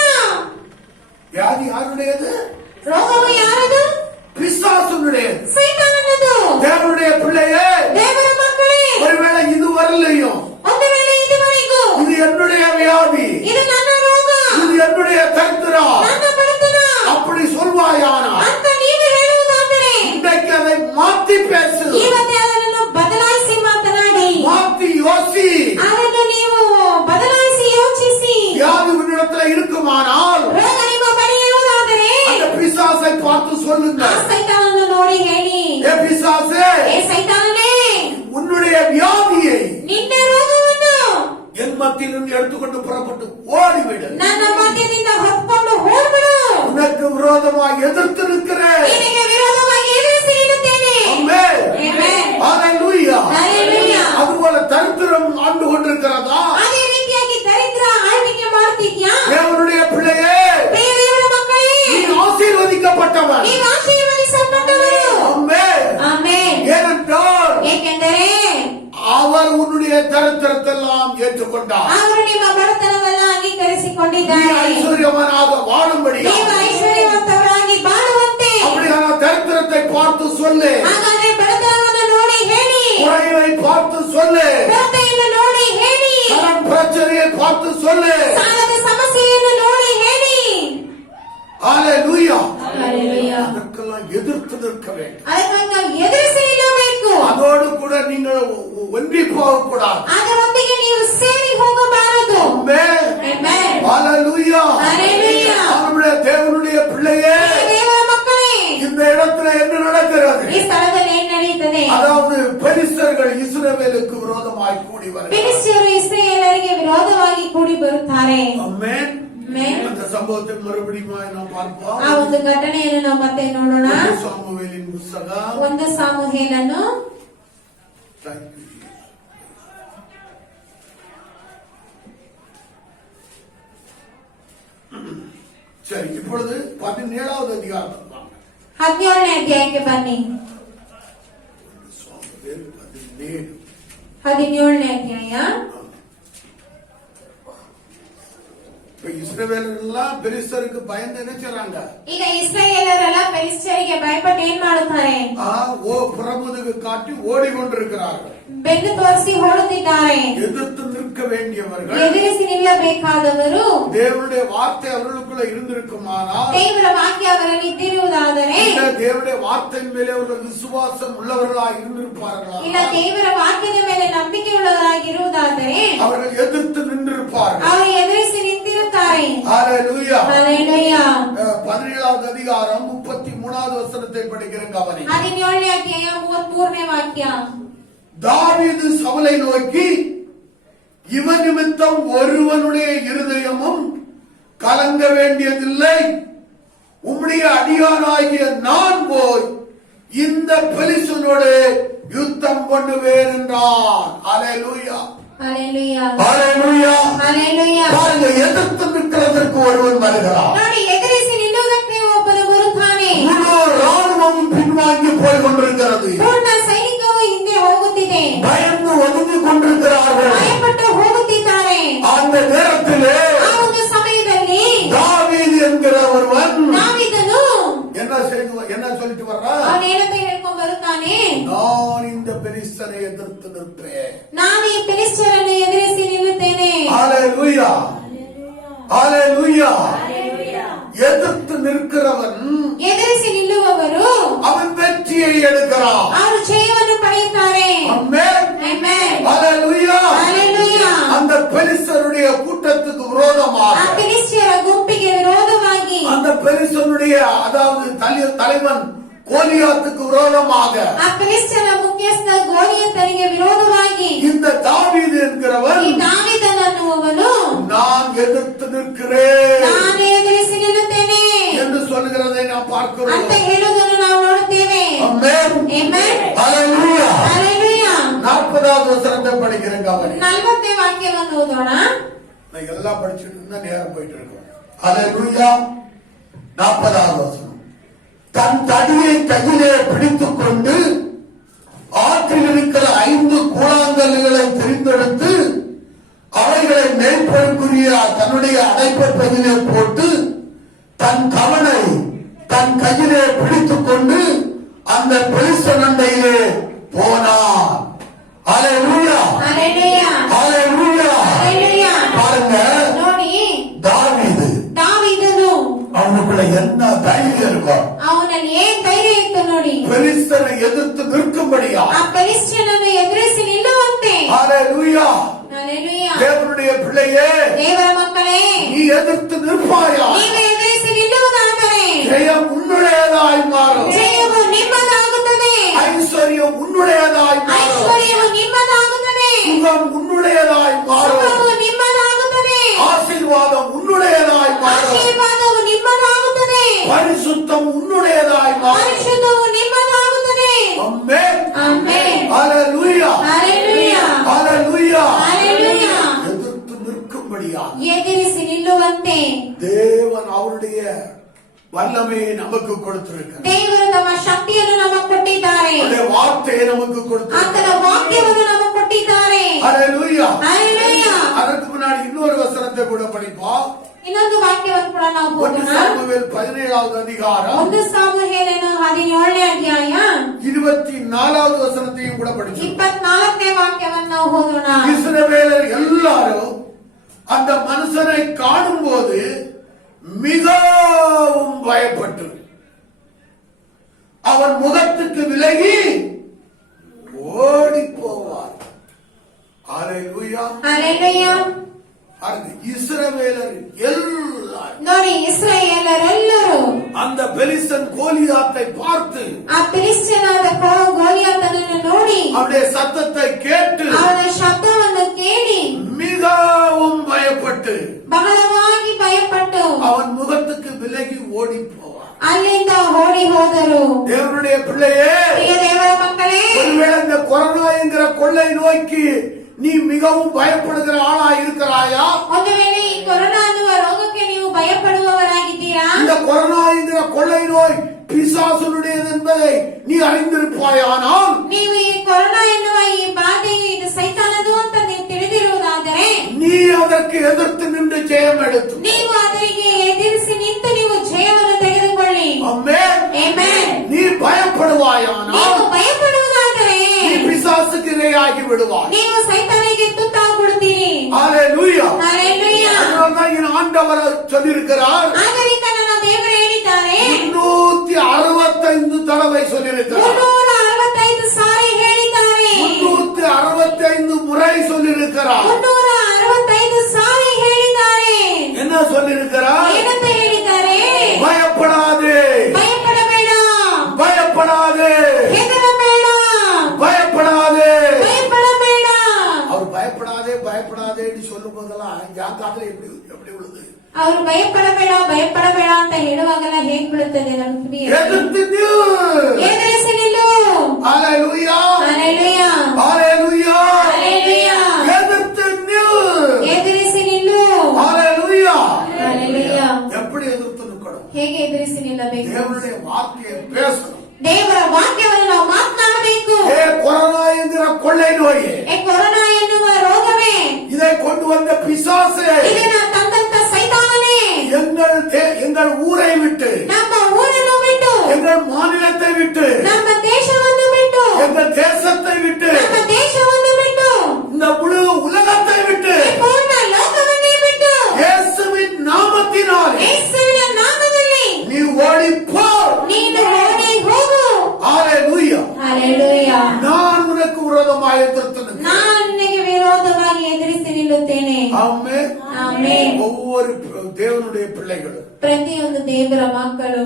வியாதி யாருடையது? ರೋಗವು ಯಾರದು? பிசாசுனுடையது. ಸೈತಾನನದು. தேவனுடைய பிள்ளையே, ದೇವರ ಮಕ್ಕಳೇ, ஒருவேளை இது வரலையும், ಒಂದು ವೇಳೆ ಇದುವರೆಗೂ இது என்னுடைய வியாதி, ಇದು ನನ್ನ ರೋಗ, இது என்னுடைய தரித்திரம் ನನ್ನ ಬಡತನ அப்படி சொல்வாயானா ಅಂತ ನೀವು ಹೇಳುವುದಾದರೆ இன்றைக்கு அதை மாத்தி பேசு, ಇವತ್ತೇ ಅದನ್ನು ಬದಲಾಯಿಸಿ ಮಾತನಾಡಿ, மாத்தி யோசி. ಅದನ್ನು ನೀವು ಬದಲಾಯಿಸಿ ಯೋಚಿಸಿ. வியாதி உன்னிடத்துல இருக்குமானால் ರೋಗ ನಿಮ್ಮ ಬಳಿ ಇರುವುದಾದರೆ அந்த பிசாசை பார்த்து சொல்லுங்க, ಆ ಸೈತಾನನ್ನು ನೋಡಿ ಹೇಳಿ, ஏ பிசாசே, ಏ ಸೈತಾನನೇ, உன்னுடைய வியாதியை ನಿನ್ನ ರೋಗವನ್ನು என் மத்தியிலிருந்து எடுத்துக்கொண்டு புறப்பட்டு ஓடிவிடு. ನನ್ನ ಮಧ್ಯದಿಂದ ಹೊತ್ಕೊಂಡು ಹೋಗ್ಬಿಡು. உனக்கு விரோதமாக எதிர்த்து நிற்கிறேன். ನಿನಗೆ ವಿರೋಧವಾಗಿ ಎದುರಿಸಿ ನಿಲ್ಲುತ್ತೇನೆ. ஆமென். ಆಮೆನ್. ஹalleluya. ಹಲ್ಲೆಲೂಯಾ. அதுபோல தரித்திரம் ஆண்டு கொண்டிருக்கிறதா? ಅದೇ ರೀತಿಯಾಗಿ ದರಿದ್ರ ಆಳ್ವಿಕೆ ಮಾಡುತ್ತಿದ್ಯಾ? தேவனுடைய பிள்ளையே, ಪ್ರಿಯ ದೇವರ ಮಕ್ಕಳೇ, நீ ஆசீர்வதிக்கப்பட்டவன். ನೀವು ಆಶೀರ್ವದಿಸಲ್ಪಟ್ಟವರು. ஆமென். ಆಮೆನ್. ஏனென்றால் ಏಕೆಂದರೆ அவர் உன்னுடைய தரித்திரத்தெல்லாம் ஏற்றுக்கொண்டார். ಅವರು ನಿಮ್ಮ ಬಡತನವನ್ನ நீ ಅಂಗೀಕರಿಸಿಕೊಂಡಿದ್ದಾರೆ. ஐஸ்வர்யவனாக வாழும்படியா ನೀವು ಐಶ್ವರ್ಯವಂತವರಾಗಿ ಬಾಳುವಂತೆ. அப்படியான தரித்திரத்தை பார்த்து சொல்லு, ಹಾಗಾದ್ರೆ ಬಡತನವನ್ನು ನೋಡಿ ಹೇಳಿ, குறைவை பார்த்து சொல்லு, ಕೊರತೆಯನ್ನು ನೋಡಿ ಹೇಳಿ, கடன் பிரச்சனையை பார்த்து சொல்லு. ಸಾಲದ ಸಮಸ್ಯೆಯನ್ನು ನೋಡಿ ಹೇಳಿ. ஹalleluya. ಹಲ್ಲೆಲೂಯಾ. அதற்கெல்லாம் எதிர்த்து நிற்க வேண்டும். ಅದಕ್ಕಾಗಿ ನಾವು ಎದುರಿಸಿ ನಿಲ್ಲಬೇಕು. அதோடு கூட நீங்கள் ஒன்றி போகக்கூடாது. ಅದರೊಂದಿಗೆ ನೀವು ಸೇರಿ ಹೋಗಬಾರದು. ஆமென். ಆಮೆನ್. ஹalleluya. ஹல்லேலூயா. நம்முடைய தேவனுடைய பிள்ளையே, ದೇವರ ಮಕ್ಕಳೇ, இந்த இடத்துல என்ன நடக்கிறது? ಈ ಸ್ಥಳದಲ್ಲಿ ಏನ್ ನಡೆಯುತ್ತದೆ? அதாவது பெலிஸ்தர்கள் இஸ்ரவேலுக்கு விரோதமாய் கூடி வருகிறார்கள். ಫಿಲಿಷ್ಟಿಯರು ಇಸ್ರಾಯೇಲರಿಗೆ ವಿರೋಧವಾಗಿ ಕೂಡಿ ಬರುತ್ತಾರೆ. ஆமென். ಆಮೆನ್. அந்த சம்பவத்தை மறுபடியும் நாம் பார்ப்போம். ಆ ಒಂದು ಘಟನೆಯನ್ನು ನಾವು ಮತ್ತೆ ನೋಡೋಣ. ಒಂದು ಸಾಮುವೇಲಿನ ಪುಸ್ತಕ ಒಂದು ಸಾಮುವೇಲನು சரி, இப்பொழுது 17வது அதிகாரத்துக்கு வாங்க. 17ನೇ ಅಧ್ಯಾಯಕ್ಕೆ ಬನ್ನಿ. சாமுவேல் 17. 17ನೇ ಅಧ್ಯಾಯ இப்ப இஸ்ரவேலர் எல்லாம் பெலிஸ்தருக்கு பயந்து என்ன செய்றாங்க? ಈಗ ಇಸ್ರಾಯೇಲರೆಲ್ಲ ಫಿಲಿಷ್ಟಿಯರಿಗೆ ಭಯಪಟ್ಟು ಏನ್ ಮಾಡುತ್ತಾರೆ? புறமுதுகு காட்டி ஓடிக்கொண்டிருக்கிறார்கள். ಬೆನ್ನು ತೋರಿಸಿ ಓಡುತ್ತಿದ್ದಾರೆ. எதிர்த்து நிற்க வேண்டியவர்கள், ಎದುರಿಸಿ ನಿಲ್ಲಬೇಕಾದವರು, தேவனுடைய வார்த்தை அவர்களுக்குள்ள இருந்திருக்குமானால், ದೇವರ ವಾಕ್ಯ ಅವರಲ್ಲಿ ಇದ್ದಿರುವುದಾದರೆ, தேவனுடைய வார்த்தையின் மேலே அவர்கள் விசுவாசம் உள்ளவர்களாக இருந்திருப்பார்களா? ಇಲ್ಲ ದೇವರ ವಾಕ್ಯದ ಮೇಲೆ ನಂಬಿಕೆ ಉಳ್ಳವರಾಗಿರುವುದಾದರೆ அவர்கள் எதிர்த்து நின்றிருப்பார்கள். ಅವರು ಎದುರಿಸಿ ನಿಂತಿರುತ್ತಾರೆ. ஹalleluya. ஹalleluya. 17வது அதிகாரம் 33வது வசனத்தை படிக்கிறேன் கவனி. 17ನೇ ಅಧ್ಯಾಯ 33ನೇ ವಾಕ್ಯ. தாவீது சவுலை நோக்கி, இவன் நிமித்தம் ஒருவனுடைய இருதயமும் கலங்க வேண்டியதில்லை, உம்முடைய அடியானாகிய நான் போய் இந்த பெலிஸ்தனோடு யுத்தம் பண்ணுவேன் என்றான். ஹalleluya. ஹalleluya. ஹalleluya. ஹalleluya. பாருங்க, எதிர்த்து நிற்கிறதற்கு ஒருவன் வருகிறான். ನೋಡಿ, ಎದುರಿಸಿ ನಿಲ್ಲುವುದಕ್ಕೆ ಒಬ್ಬನು ಬರುತ್ತಾನೆ. முழு ராணுவம் பின்வாங்கி போய் கொண்டிருக்கிறது. ಪೂರ್ಣ ಸೈನಿಕವು ಹಿಂದೆ ಹೋಗುತ್ತಿದೆ. பயந்து ஒதுங்கி கொண்டிருக்கிறார்கள். ಭಯಪಟ್ಟು ಹೋಗುತ್ತಿದ್ದಾರೆ. அந்த நேரத்திலே ಆ ಒಂದು ಸಮಯದಲ್ಲಿ தாவீது என்கிற ஒருவன் ದಾವೀದನು என்ன சொல்லிட்டு வர்றான்? ಅವನು ಏನಂತ ಹೇಳ್ಕೊಂಡು ಬರುತ್ತಾನೆ? நான் இந்த பெலிஸ்தரை எதிர்த்து நிற்பேன். ನಾನು ಈ ಫಿಲಿಷ್ಟಿಯರನ್ನು ಎದುರಿಸಿ ನಿಲ್ಲುತ್ತೇನೆ. ஹalleluya. ஹalleluya. எதிர்த்து நிற்கிறவன், ಎದುರಿಸಿ ನಿಲ್ಲುವವರು அவன் வெற்றியை எடுக்கிறான். ಅವರು ಜಯವನ್ನು ಪಡೆಯುತ್ತಾರೆ. ஆமென். ಆಮೆನ್. ஹalleluya. ஹalleluya. அந்த பெலிஸ்தருடைய கூட்டத்துக்கு விரோதமாக, ಆ ಫಿಲಿಷ್ಟಿಯರ ಗುಂಪಿಗೆ ವಿರೋಧವಾಗಿ, அந்த பெலிஸ்தனுடைய அதாவது தலைவன் கோலியாத்துக்கு விரோதமாக, ಆ ಫಿಲಿಷ್ಟಿಯರ ಮುಖ್ಯಸ್ಥ ಗೋಲಿಯತನಿಗೆ ವಿರೋಧವಾಗಿ இந்த தாவீது என்கிறவன், ಈ ದಾವೀದನನ್ನುವವನು நான் எதிர்த்து நிற்கிறேன் ನಾನು ಎದುರಿಸಿ ನಿಲ್ಲುತ್ತೇನೆ என்று சொல்லுகிறதை நாம் பார்க்கிறோம். ಅಂತ ಹೇಳುವುದನ್ನು ನಾವು ನೋಡುತ್ತೇವೆ. ஆமென். ಆಮೆನ್. ஹalleluya. ಹalleluya. 40வது வசனத்தை படிக்கிறேன் கவனி. 40ನೇ ವಾಕ್ಯವನ್ನು ಓದೋಣ. நான் எல்லாம் படிச்சிட்டு இருந்தா நேரம் போயிட்டு இருக்கோம். ஹalleluya. 40வது வசனம். தன் தடியை கையிலே பிடித்துக் கொண்டு ஆற்றில் இருக்கிற 5 கூழாங்கல்களை தெரிந்தெடுத்து அவைகளை மேற்பொருக்குரிய தன்னுடைய அடைப்பையிலே போட்டு தன் கவனை தன் கையிலே பிடித்துக் கொண்டு அந்த பெலிஸ்தன் அண்டையிலே போனான். ஹalleluya. ஹalleluya. ஹalleluya. ஹalleluya. பாருங்க, ನೋಡಿ, தாவீதನು அவனுக்குள்ள என்ன தைரியம் இருக்கும்? ಅವನಲ್ಲಿ ಏನ್ ಧೈರ್ಯ ಇತ್ತು ನೋಡಿ. பெலிஸ்தனை எதிர்த்து நிற்கும்படியா, ಆ ಫಿಲಿಷ್ಟಿಯನನ್ನು ಎದುರಿಸಿ ನಿಲ್ಲುವಂತೆ. ஹalleluya. ஹalleluya. தேவனுடைய பிள்ளையே, ದೇವರ ಮಕ್ಕಳೇ, நீ எதிர்த்து நிற்பாயா, ನೀವು ಎದುರಿಸಿ ನಿಲ್ಲುವುದಾದರೆ ஜெயம் உன்னுடையதாய் மாறும். ಜಯವು ನಿಮ್ಮದಾಗುತ್ತದೆ. ஐஸ்வர்யம் உன்னுடையதாய் மாறும். ಐಶ್ವರ್ಯವು ನಿಮ್ಮದಾಗುತ್ತದೆ. சுகம் உன்னுடையதாய் மாறும். ಸುಖವು ನಿಮ್ಮದಾಗುತ್ತದೆ. ஆசீர்வாதம் உன்னுடையதாய் மாறும். ಆಶೀರ್ವಾದವು ನಿಮ್ಮದಾಗುತ್ತದೆ. பரிசுத்தம் உன்னுடையதாய் மாறும். ಪರಿಶುದ್ಧವು ನಿಮ್ಮದಾಗುತ್ತದೆ. ஆமென். ಆಮೆನ್. ஹalleluya. ஹalleluya. ஹalleluya. ஹalleluya. எதிர்த்து நிற்கும்படியா ಎದುರಿಸಿ ನಿಲ್ಲುವಂತೆ தேவன் அவருடைய வல்லமையை நமக்கு கொடுத்திருக்கிறார். ದೇವರು ತಮ್ಮ ಶಕ್ತಿಯನ್ನು ನಮಗೆ ಕೊಟ್ಟಿದ್ದಾರೆ. அவருடைய வார்த்தையை நமக்கு ಆತನ கொடுத்திருக்கிறார். ವಾಕ್ಯವನ್ನು ನಮಗೆ ಕೊಟ್ಟಿದ್ದಾರೆ. ஹalleluya. ஹalleluya. அதற்கு முன்னாடி இன்னொரு வசனத்தை கூட படிப்போம். ಇನ್ನೊಂದು ವಾಕ್ಯವನ್ನು ಕೂಡ ನಾವು 1 ಓದೋಣ. சாமுவேல் 17வது அதிகாரம் 1 ಸಾಮುವೇಲನು 17ನೇ ಅಧ್ಯಾಯ 24வது வசனத்தையும் கூட படிச்சோம். 24ನೇ ವಾಕ್ಯವನ್ನು ನಾವು ಓದೋಣ. இஸ்ரவேலர் எல்லாரும் அந்த மனுஷனை காணும்போது மிகவும் பயப்பட்டு அவன் முகத்துக்கு விலகி ஓடி போவார். ஹalleluya. ஹalleluya. இஸ்ரவேலர் எல்லாரும் ನೋಡಿ, ಇಸ್ರಾಯೇಲರೆಲ್ಲರೂ அந்த பெலிஸ்தன் கோலியாத்தை பார்த்து ಆ ಫಿಲಿಷ್ಟಿಯನಾದ ಗೋಲಿಯಾತನನ್ನು ನೋಡಿ அவருடைய சத்தத்தை கேட்டு ಅವನ ಶಬ್ದವನ್ನು ಕೇಳಿ மிகவும் பயப்பட்டு ಬಹಳವಾಗಿ ಭಯಪಟ್ಟು அவன் முகத்துக்கு விலகி ஓடி போவார். ಅಲ್ಲಿಂದ ಓಡಿ ಹೋದರು. தேவனுடைய பிள்ளையே, ಪ್ರಿಯ ದೇವರ ಮಕ್ಕಳೇ, ஒருவேளை இந்த கொரோனா என்கிற கொள்ளை நோய்க்கு நீ மிகவும் பயப்படுகிற ஆளா இருக்கிறாயா? ಒಂದು ವೇಳೆ ಈ ಕೊರೋನಾ ಅನ್ನುವ ರೋಗಕ್ಕೆ ನೀವು ಭಯಪಡುವವರಾಗಿದ್ದೀರಾ? இந்த கொரோனா என்கிற கொள்ளை நோய் பிசாசுடையது என்பதை நீ அறிந்திருப்பாயானால், ನೀವು ಈ ಕೊರೋನಾ ಎನ್ನುವ ಈ ಬಾಧೆಯು ಇದು ಸೈತಾನದು ಅಂತ ನೀವು ತಿಳಿದಿರುವುದಾದರೆ, நீ அதற்கு எதிர்த்து நின்று ಜಯಂ ಎಡುತ್ತು. ನೀವು ಅದರಿಗೆ ಎದುರಿಸಿ ನಿಂತು ನೀವು ಜಯವನ್ನು ತೆಗೆದುಕೊಳ್ಳಿ. ಆಮೆನ್. ಆಮೆನ್. ನೀ ಭಯಪಡುವಾಯಾನ ನೀವು ಭಯಪಡುವುದಾದರೆ ನೀ ಪಿಶಾಚಕ್ಕೆ ಇರೆಯಾಗಿ ಬಿಡುವಾய். ನೀವು ಸೈತಾನಿಗೆ ತುತ್ತಾಗ್ಬಿಡ್ತೀರಿ. ஹalleluya. ஹalleluya. அதனால்தான் என் ஆண்டவர் சொல்லியிருக்கிறார். ಆದ್ದರಿಂದ ನನ್ನ ದೇವರು ಹೇಳಿದ್ದಾರೆ 365 தடவை சொல்லியிருக்கிறார். 365 ಸಾರಿ ಹೇಳಿದ್ದಾರೆ. 365 முறை சொல்லியிருக்கிறார். 365 ಸಾರಿ ಹೇಳಿದ್ದಾರೆ. என்ன சொல்லியிருக்கிறார்? ಏನಂತ ಹೇಳಿದ್ದಾರೆ? பயப்படாதே, ಭಯಪಡಬೇಡ, பயப்படாதே, ಹೆದರಬೇಡ, பயப்படாதே. ಭಯಪಡಬೇಡ. அவர் பயப்படாதே பயப்படாதே சொல்லும் போதெல்லாம் என் காதுல எப்படி எப்படி விழுது? ಅವರು ಭಯಪಡಬೇಡ ಭಯಪಡಬೇಡ ಅಂತ ಹೇಳುವಾಗೆಲ್ಲ ಹೇಗ್ ಬೀಳುತ್ತದೆ ನಮ್ಮ ಕಿವಿಯಲ್ಲಿ? எதிர்த்து நில். ಎದುರಿಸಿ ನಿಲ್ಲು. ஹalleluya. ಹಲ್ಲೆಲೂಯಾ. ஹalleluya. ಹಲ್ಲೆಲೂಯಾ. எதிர்த்து நில். ಎದುರಿಸಿ ನಿಲ್ಲು. ஹalleluya. ಹಲ್ಲೆಲೂಯಾ. எப்படி எதிர்த்து நிற்கணும்? ಹೇಗೆ ಎದುರಿಸಿ ನಿಲ್ಲಬೇಕು? தேவனுடைய வார்த்தையை பேசணும். ದೇವರ ವಾಕ್ಯವನ್ನು ನಾವು ಮಾತನಾಡಬೇಕು. ஏ கொரோனா என்கிற கொள்ளை நோய், ಕೊರೋನಾ ಎನ್ನುವ ರೋಗವೇ, இதை கொண்டு வந்த பிசாசே, ಇದನ್ನ ತಂದಂತ ಸೈತಾನನೇ, எங்கள் ஊரை விட்டு, ನಮ್ಮ ಊರನ್ನು ಬಿಟ್ಟು, எங்கள் மாநிலத்தை விட்டு, ನಮ್ಮ ದೇಶವನ್ನು ಬಿಟ್ಟು, எங்கள் தேசத்தை விட்டு, ನಮ್ಮ ದೇಶವನ್ನು ಬಿಟ್ಟು, இந்த முழு உலகத்தை விட்டு, ಈ ಪೂರ್ಣ ಲೋಕವನ್ನೇ ಬಿಟ್ಟು, இயேசுவின் நாமத்தினால் ಯೇಸುವಿನ ನಾಮದಲ್ಲಿ நீ ஓடிப்போ. ನೀನು ಓಡಿ ಹೋಗು. ஹalleluya. ಹಲ್ಲೆಲೂಯಾ. நான் உனக்கு விரோதமாக எதிர்த்து ನಾನು ನಿನಗೆ ವಿರೋಧವಾಗಿ ಎದುರಿಸಿ ನಿಲ್ಲುತ್ತೇನೆ. ஆமென். ಆಮೆನ್. ஒவ்வொரு தேவனுடைய பிள்ளைகளும் ಪ್ರತಿಯೊಂದು ದೇವರ ಮಕ್ಕಳು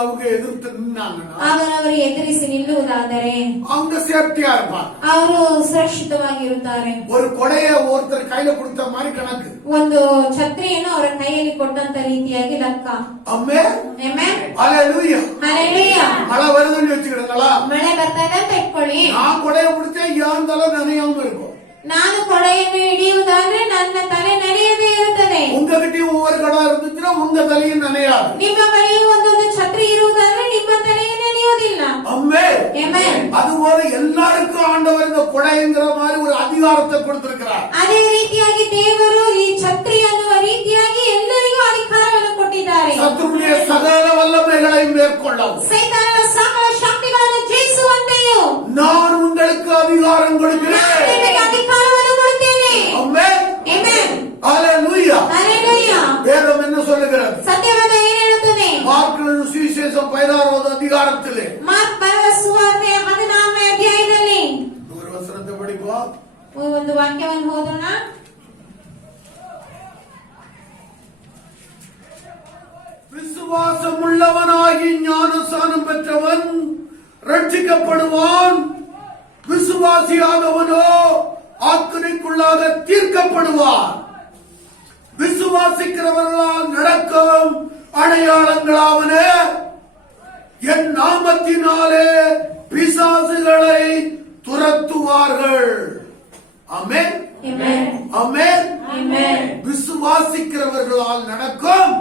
அவங்க எதிர்த்து நின்னாங்கன்னா ಅವರವರು ಎದುರಿಸಿ ನಿಲ್ಲುವುದಾದರೆ அவங்க சேஃப்டியா இருப்பாங்க. ಅವರು ಸುರಕ್ಷಿತವಾಗಿರುತ್ತಾರೆ. ஒரு கொடையை ஒருத்தர் கையில கொடுத்த மாதிரி கணக்கு. ಒಂದು ಛತ್ರಿಯನ್ನು ಅವರ ಕೈಯಲ್ಲಿ ಕೊಟ್ಟಂತ ರೀತಿಯಾಗಿ ಲೆಕ್ಕ. ஆமென். ಆಮೆನ್. ஹalleluya. ಹಲ್ಲೆಲೂಯಾ. மழை வருதுன்னு வச்சுக்கிடுங்களா, ಮಳೆ ಬರ್ತಾ ಇದೆ ಅಂತ ಇಟ್ಕೊಳ್ಳಿ. நான் கொடையை பிடிச்சா என் தலை நனையாம இருக்கும். ನಾನು ಕೊಡೆಯನ್ನು ಹಿಡಿಯುವುದಾದ್ರೆ ನನ್ನ ತಲೆ ನಡೆಯದೇ ಇರುತ್ತದೆ. உங்ககிட்டயும் ஒவ்வொரு கடை இருந்துச்சுன்னா உங்க தலையும் நனையாது. ನಿಮ್ಮ ಬಳಿ ಒಂದೊಂದು ಛತ್ರಿ ಇರುವುದಾದ್ರೆ ನಿಮ್ಮ ತಲೆಯೇ ನಡೆಯುವುದಿಲ್ಲ. ஆமென். ಆಮೆನ್. அதுபோல எல்லாருக்கும் ஆண்டவர் இந்த கொடைங்கிற மாதிரி ஒரு அதிகாரத்தை கொடுத்திருக்கிறார். ಅದೇ ರೀತಿಯಾಗಿ ದೇವರು ಈ ಛತ್ರಿ ಅನ್ನುವ ರೀತಿಯಾಗಿ ಎಲ್ಲರಿಗೂ ಅಧಿಕಾರವನ್ನು ಕೊಟ್ಟಿದ್ದಾರೆ. சத்துருடைய சகல வல்லமைகளை மேற்கொள்ளவும் ಸೈತಾನನ ಸಕಲ ಶಕ್ತಿಗಳನ್ನು ಜಯಿಸುವಂತೆಯೂ நான் உங்களுக்கு அதிகாரம் கொடுக்கிறேன். ನಾನು ನಿಮಗೆ ಅಧಿಕಾರವನ್ನು ಕೊಡುತ್ತೇನೆ. ஆமென். ಆಮೆನ್. ஹalleluya. ಹಲ್ಲೆಲೂಯಾ. வேதம் என்ன சொல்லுகிறது? ಸತ್ಯವೇದ ಏನು ಹೇಳುತ್ತದೆ? மார்க் எழுதின சுவிசேஷம் 16வது அதிகாரத்திலே ಮಾರ್ಕ್ ಬರೆದ ಸುವಾರ್ತೆ 16ನೇ ಅಧ್ಯಾಯದಲ್ಲಿ ஒரு வசனத்தை படிப்போம். ಒಂದು ವಾಕ್ಯವನ್ನು ಓದೋಣ. விசுவாசம் உள்ளவனாகி ஞானஸ்நானம் பெற்றவன் ரட்சிக்கப்படுவான், விசுவாசியாதவனோ ஆக்கினைக்குள்ளாக தீர்க்கப்படுவான். விசுவாசிக்கிறவர்களால் நடக்கும் அடையாளங்களாவன என் நாமத்தினாலே பிசாசுகளை துரத்துவார்கள். ஆமென். ಆಮೆನ್. ஆமென். ಆಮೆನ್. விசுவாசிக்கிறவர்களால் நடக்கும்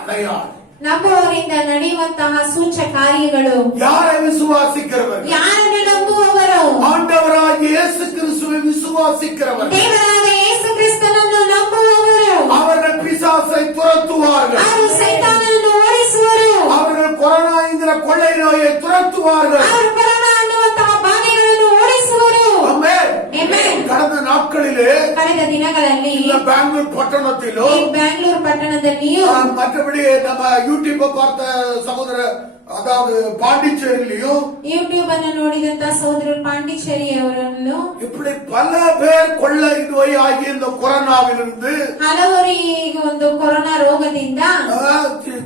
அடையாளம். ನಂಬುವವರಿಂದ ನಡೆಯುವಂತಹ ಸೂಚಕ ಕಾರ್ಯಗಳು. யாரை விசுவாசிக்கிறவர்கள்? ಯಾರನ್ನು ನಂಬುವವರು? ஆண்டவராகிய இயேசு கிறிஸ்துவை விசுவாசிக்கிறவர்கள். ದೇವರಾದ ಯೇಸು ಕ್ರಿಸ್ತನನ್ನು ನಂಬುವವರು அவர்கள் பிசாசை துரத்துவார்கள். ಅವರು ಸೈತಾನನನ್ನು ಓಡಿಸುವರು. அவர்கள் கொரோனா என்கிற கொள்ளை நோயை துரத்துவார்கள். ಅವರು ಕೊರೋನಾ ಅನ್ನುವಂತಹ ಬಾಧೆಗಳನ್ನು ಓಡಿಸುವರು. ஆமென். ಆಮೆನ್. கடந்த நாட்களிலே ಕಳೆದ ದಿನಗಳಲ್ಲಿ இந்த பெங்களூர் பட்டணத்திலும் ಈ ಬೆಂಗಳೂರು ಪಟ್ಟಣದಲ್ಲಿಯೂ மற்றபடி நம்ம யூடியூப் பார்த்த சகோதரர் அதாவது பாண்டிச்சேரியிலையும் ಯೂಟ್ಯೂಬ್ ಅನ್ನು ನೋಡಿದಂತ ಸಹೋದರರು ಪಾಂಡಿಚೇರಿಯವರನ್ನು இப்படி பல பேர் கொள்ளை நோய் ஆகிய இந்த கொரோனாவிலிருந்து ಹಲವರು ಈ ಒಂದು ಕೊರೋನಾ ರೋಗದಿಂದ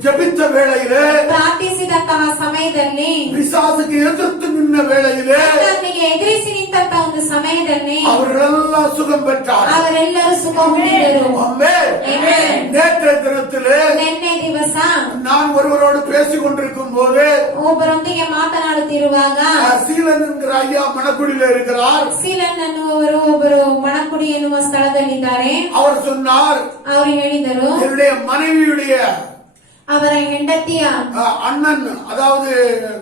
ஜெபித்த வேளையிலே ಪ್ರಾರ್ಥಿಸಿದಂತಹ ಸಮಯದಲ್ಲಿ பிசாசுக்கு எதிர்த்து நின்ற வேளையிலே ಸೈತಾನನಿಗೆ ಎದುರಿಸಿ ನಿಂತಹ ಒಂದು ಸಮಯದಲ್ಲಿ அவர்களெல்லாம் சுகம் பெற்றார். ಅವರೆಲ್ಲರೂ ಸುಖ ಹೊಂದಿದರು. ஆமென். ಆಮೆನ್. நேற்றைய தினத்திலே ನಿನ್ನೆ ದಿವಸ நான் ஒருவரோடு பேசிக் கொண்டிருக்கும் போது ಒಬ್ಬರೊಂದಿಗೆ ಮಾತನಾಡುತ್ತಿರುವಾಗ சீலன் என்கிற ஐயா மணக்குடியில இருக்கிறார். ಸೀಲನ್ ಅನ್ನುವರು ಒಬ್ಬರು ಮಣಕುಡಿ ಎನ್ನುವ ಸ್ಥಳದಲ್ಲಿದ್ದಾರೆ. அவர் சொன்னார், ಅವರು ಹೇಳಿದರು, என்னுடைய மனைவியுடைய ಅವರ ಹೆಂಡತಿಯ அண்ணன் அதாவது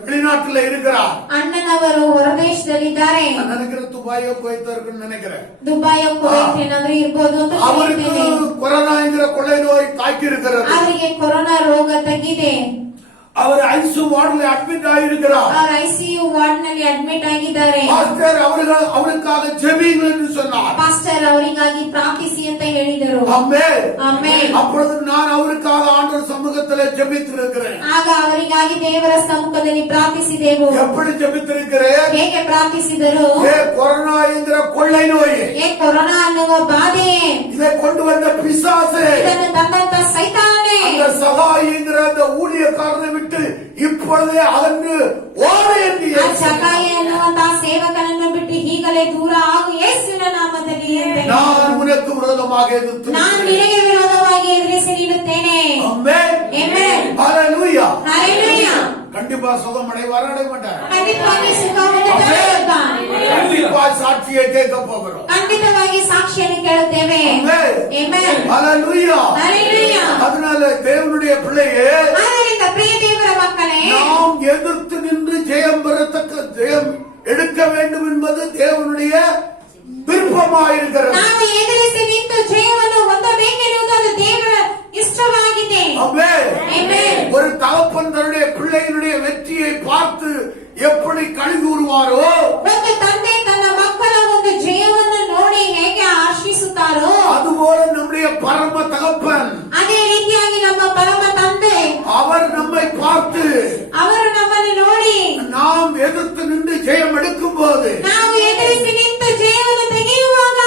வெளிநாட்டுல இருக்கிறார். ಅಣ್ಣನವರು ಹೊರದೇಶದಲ್ಲಿದ್ದಾರೆ. நான் நினைக்கிறேன் துபாயோ குவைத்தோ இருக்குன்னு நினைக்கிறேன். ದುಬಾಯೋ ಕುವೈತ್ ಏನಾದ್ರೂ ಇರ್ಬೋದು ಅಂತ அவருக்கு ಹೇಳ್ತೇನೆ. கொரோனாங்கிற கொள்ளை நோய் தாக்கி இருக்கிறது. ಅವರಿಗೆ ಕೊರೋನಾ ರೋಗ ತಗಿದೆ. அவர் ஐசியூ வார்டில் அட்மிட் ஆகியிருக்கிறார். ಅವರು ಐಸಿಯು ವಾರ್ಡ್ ನಲ್ಲಿ ಅಡ್ಮಿಟ್ ಆಗಿದ್ದಾರೆ. பாஸ்டர் அவருக்காக ஜெபியுங்கள் என்று சொன்னார். ಪಾಸ್ಟರ್ ಅವರಿಗಾಗಿ ಪ್ರಾರ್ಥಿಸಿ ಅಂತ ಹೇಳಿದರು. ஆமென். ಆಮೆನ್. அப்பொழுது நான் அவருக்காக ஆண்டவர் சமூகத்தில் ஜெபித்திருக்கிறேன். ಆಗ ಅವರಿಗಾಗಿ ದೇವರ ಸಮ್ಮುಖದಲ್ಲಿ ಪ್ರಾರ್ಥಿಸಿದೆವು. எப்படி ஜெபித்திருக்கிறேன்? ಹೇಗೆ ಪ್ರಾರ್ಥಿಸಿದರು? கொரோனா என்கிற கொள்ளை நோய், ಕೊರೋನಾ ಅನ್ನುವ ಬಾಧೆ, இதை கொண்டு வந்த பிசாசு, ಇದನ್ನು ತಂದಂತ ಸೈತಾನನೇ, அந்த சகாய் என்கிற அந்த ஊழியக்காரனை விட்டு இப்பொழுதே அகன்று ஓடு என்று ಆ ಸಕಾಯ ಅನ್ನುವಂತಹ ಸೇವಕನನ್ನು ಬಿಟ್ಟು ಈಗಲೇ ದೂರ ಆಗು ಯೇಸುವಿನ ನಾಮದಲ್ಲಿ ಎಂದೆನು. நான் உனக்கு விரோதமாக எதிர்த்து ನಾನು ನಿನಗೆ ವಿರೋಧವಾಗಿ ಎದುರಿಸಿ ನಿಲ್ಲುತ್ತೇನೆ. ஆமென். ಆಮೆನ್. ஹalleluya. ஹalleluya. கண்டிப்பா சுகம் அடைவார், அடைய மாட்டார். ಖಂಡಿತವಾಗಿ ಸುಖವನ್ನು ಪಡೆಯುತ್ತಾನೆ. கண்டிப்பா சாட்சியை கேட்க போகிறோம். ಖಂಡಿತವಾಗಿ ಸಾಕ್ಷಿಯನ್ನು ಕೇಳುತ್ತೇವೆ. ஆமென். ಆಮೆನ್. ஹalleluya. ஹalleluya. அதனால தேவனுடைய பிள்ளையே, ಆದ್ದರಿಂದ ಪ್ರಿಯ ದೇವರ ಮಕ್ಕಳೇ, நாம் எதிர்த்து நின்று ஜெயம் பெறத்தக்க ஜெயம் எடுக்க வேண்டும் என்பது தேவனுடைய விருப்பமாயிருக்கிறது. ನಾವು ಎದುರಿಸಿ ನಿಂತು ಜಯವನ್ನು ಹೊಂದಬೇಕೆನ್ನುವುದು ಅದು ದೇವರ ಇಷ್ಟವಾಗಿದೆ. ஆமென். ಆಮೆನ್. ஒரு தகப்பன் தன்னுடைய பிள்ளையினுடைய வெற்றியை பார்த்து எப்படி கழிவுறுவாரோ, ಒಂದು ತಂದೆ ತನ್ನ ಮಕ್ಕಳ ಒಂದು ಜಯವನ್ನು ನೋಡಿ ಹೇಗೆ ಆಶಿಸುತ್ತಾರೋ, அதுபோல நம்முடைய பரம தகப்பன் ಅದೇ ರೀತಿಯಾಗಿ ನಮ್ಮ ಪರಮ ತಂದೆ அவர் நம்மை பார்த்து ಅವರು ನಮ್ಮನ್ನು ನೋಡಿ நாம் எதிர்த்து நின்று ஜெயம் எடுக்கும் போது ನಾವು ಎದುರಿಸಿ ನಿಂತು ಜಯವನ್ನು ತೆಗೆಯುವಾಗ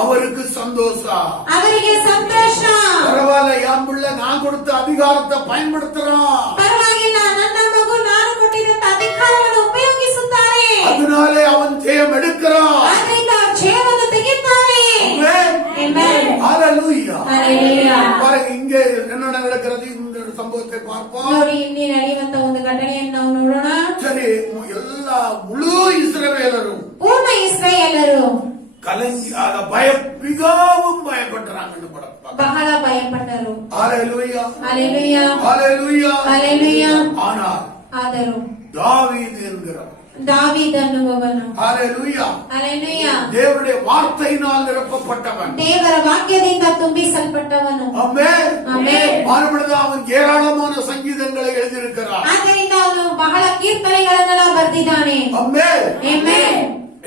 அவருக்கு சந்தோஷம். ಅವರಿಗೆ ಸಂತೋಷ. பரவாயில்ல, என் பிள்ளை நான் கொடுத்த அதிகாரத்தை பயன்படுத்துறான், ಪರವಾಗಿಲ್ಲ, ನನ್ನ ಮಗು ನಾನು ಕೊಟ್ಟಿದ್ದಂತ ಅಧಿಕಾರವನ್ನು ಉಪಯೋಗಿಸುತ್ತಾರೆ, அதனாலே அவன் ஜெயம் எடுக்கிறான். ಆದ್ರಿಂದ ಜಯವನ್ನು ತೆಗೆಯುತ್ತಾರೆ. ஆமென். ಆಮೆನ್. ஹalleluya. ஹalleluya. பாருங்க, இங்கே என்ன நடக்கிறது, இந்த சம்பவத்தை பார்ப்போம். ನೋಡಿ, ಇಲ್ಲಿ ನಡೆಯುವಂತ ಒಂದು ಘಟನೆಯನ್ನು ನಾವು ನೋಡೋಣ. சரி, எல்லா முழு இஸ்ரவேலரும் ಪೂರ್ಣ ಇಸ್ರಾಯೇಲರು கலங்கி மிகவும் பயப்பட்டாங்க. ಬಹಳ ಭಯಪಟ್ಟರು. ஹalleluya. ஹalleluya. ஹalleluya. ஹalleluya. ஆனால் ಆದರೂ தாவீது என்கிறவர், ದಾವೀದ ಅನ್ನುವವನು, ஹalleluya, ஹalleluya, தேவனுடைய வார்த்தையினால் நிரப்பப்பட்டவன், ದೇವರ ವಾಕ್ಯದಿಂದ ತುಂಬಿಸಲ್ಪಟ್ಟವನು. ஆமென். ಆಮೆನ್. மாறுபடுது, அவன் ஏராளமான சங்கீதங்களை எழுதியிருக்கிறான். ಆದ್ದರಿಂದ ಅವನು ಬಹಳ ಕೀರ್ತನೆಗಳನ್ನೆಲ್ಲ ಬರೆದಿದ್ದಾನೆ. ஆமென். ಆಮೆನ್.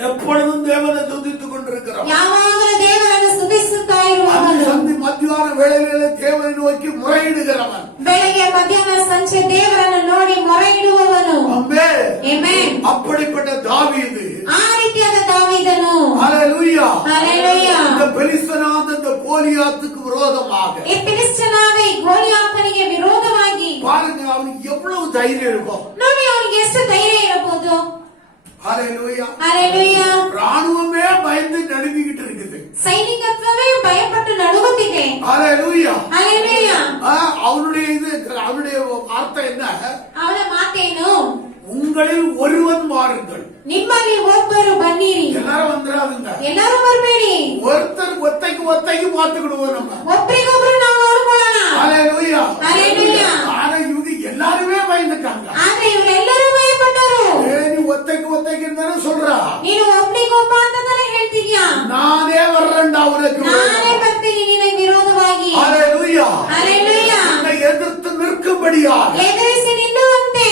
எப்பொழுதும் தேவனை துதித்துக் கொண்டிருக்கிறான். ಯಾವಾಗಲೂ ದೇವರನ್ನು ಸ್ತುತಿಸುತ್ತಾ ಇರುವವನು, மத்தியான வேளையிலே தேவனை நோக்கி முறையிடுகிறவன், ಬೆಳಗ್ಗೆ ಮಧ್ಯಾಹ್ನ ಸಂಜೆ ದೇವರನ್ನು ನೋಡಿ ಮೊರೆ ಇಡುವವನು. ஆமென். ಆಮೆನ್. அப்படிப்பட்ட தாவீது, ಆ ರೀತಿಯಾದ ದಾವೀದನು, ஹalleluya, ஹalleluya, இந்த பெலிஸ்தனாದ இந்த கோலியாத்துக்கு விரோதமாக, ಈ ಫಿಲಿಸ್ಟಿಯನಾದ ಈ ಗೋಲಿಯಾತನಿಗೆ ವಿರೋಧವಾಗಿ, பாருங்க அவனுக்கு எவ்வளவு தைரியம் இருக்கும். ನೋಡಿ ಅವನಿಗೆ ಎಷ್ಟು ಧೈರ್ಯ ಇರಬಹುದು. ஹalleluya. ஹalleluya. ராணுவமே பயந்து நடுங்கிட்டு இருக்குது. ಸೈನಿಕತ್ವವೇ ಭಯಪಟ್ಟು ನಡುಗುತ್ತಿದೆ. ஹalleluya. ஹalleluya. அவனுடைய வார்த்தை என்ன? ಅವನ ಮಾತೇನು? உங்களில் ஒருவன் வாருங்கள், ನಿಮ್ಮಲ್ಲಿ ಒಬ್ಬರು ಬನ್ನಿರಿ. எல்லாரும் வந்துடாதுங்க, ಎಲ್ಲರೂ ಬರಬೇಡಿ. ஒருத்தர் ஒத்தைக்கு பார்த்துக்கிடுவோம் நம்ம. ಒಬ್ಬರಿಗೊಬ್ರು ನಾವು ನೋಡ್ಕೊಳ್ಳೋಣ. ஹalleluya. ஹalleluya. ஆனா இவங்க எல்லாருமே பயந்துட்டாங்க. ಆದ್ರೆ ಇವರೆಲ್ಲರೂ ಭಯಪಟ್ಟರು. நீ ஒத்தைக்கு இருந்தாலும் சொல்றா, ನೀನು ಒಬ್ರಿಗೊಬ್ಬ ಅಂತಾನೆ ಹೇಳ್ತಿದ್ಯಾ? நானே வர்றேன்டா உனக்கு. ನಾನೇ ಬರ್ತೀನಿ ನಿನಗೆ ವಿರೋಧವಾಗಿ. ஹalleluya. ஹalleluya. உன்னை எதிர்த்து நிற்கும்படியா ಎದುರಿಸಿ ನಿಲ್ಲುವಂತೆ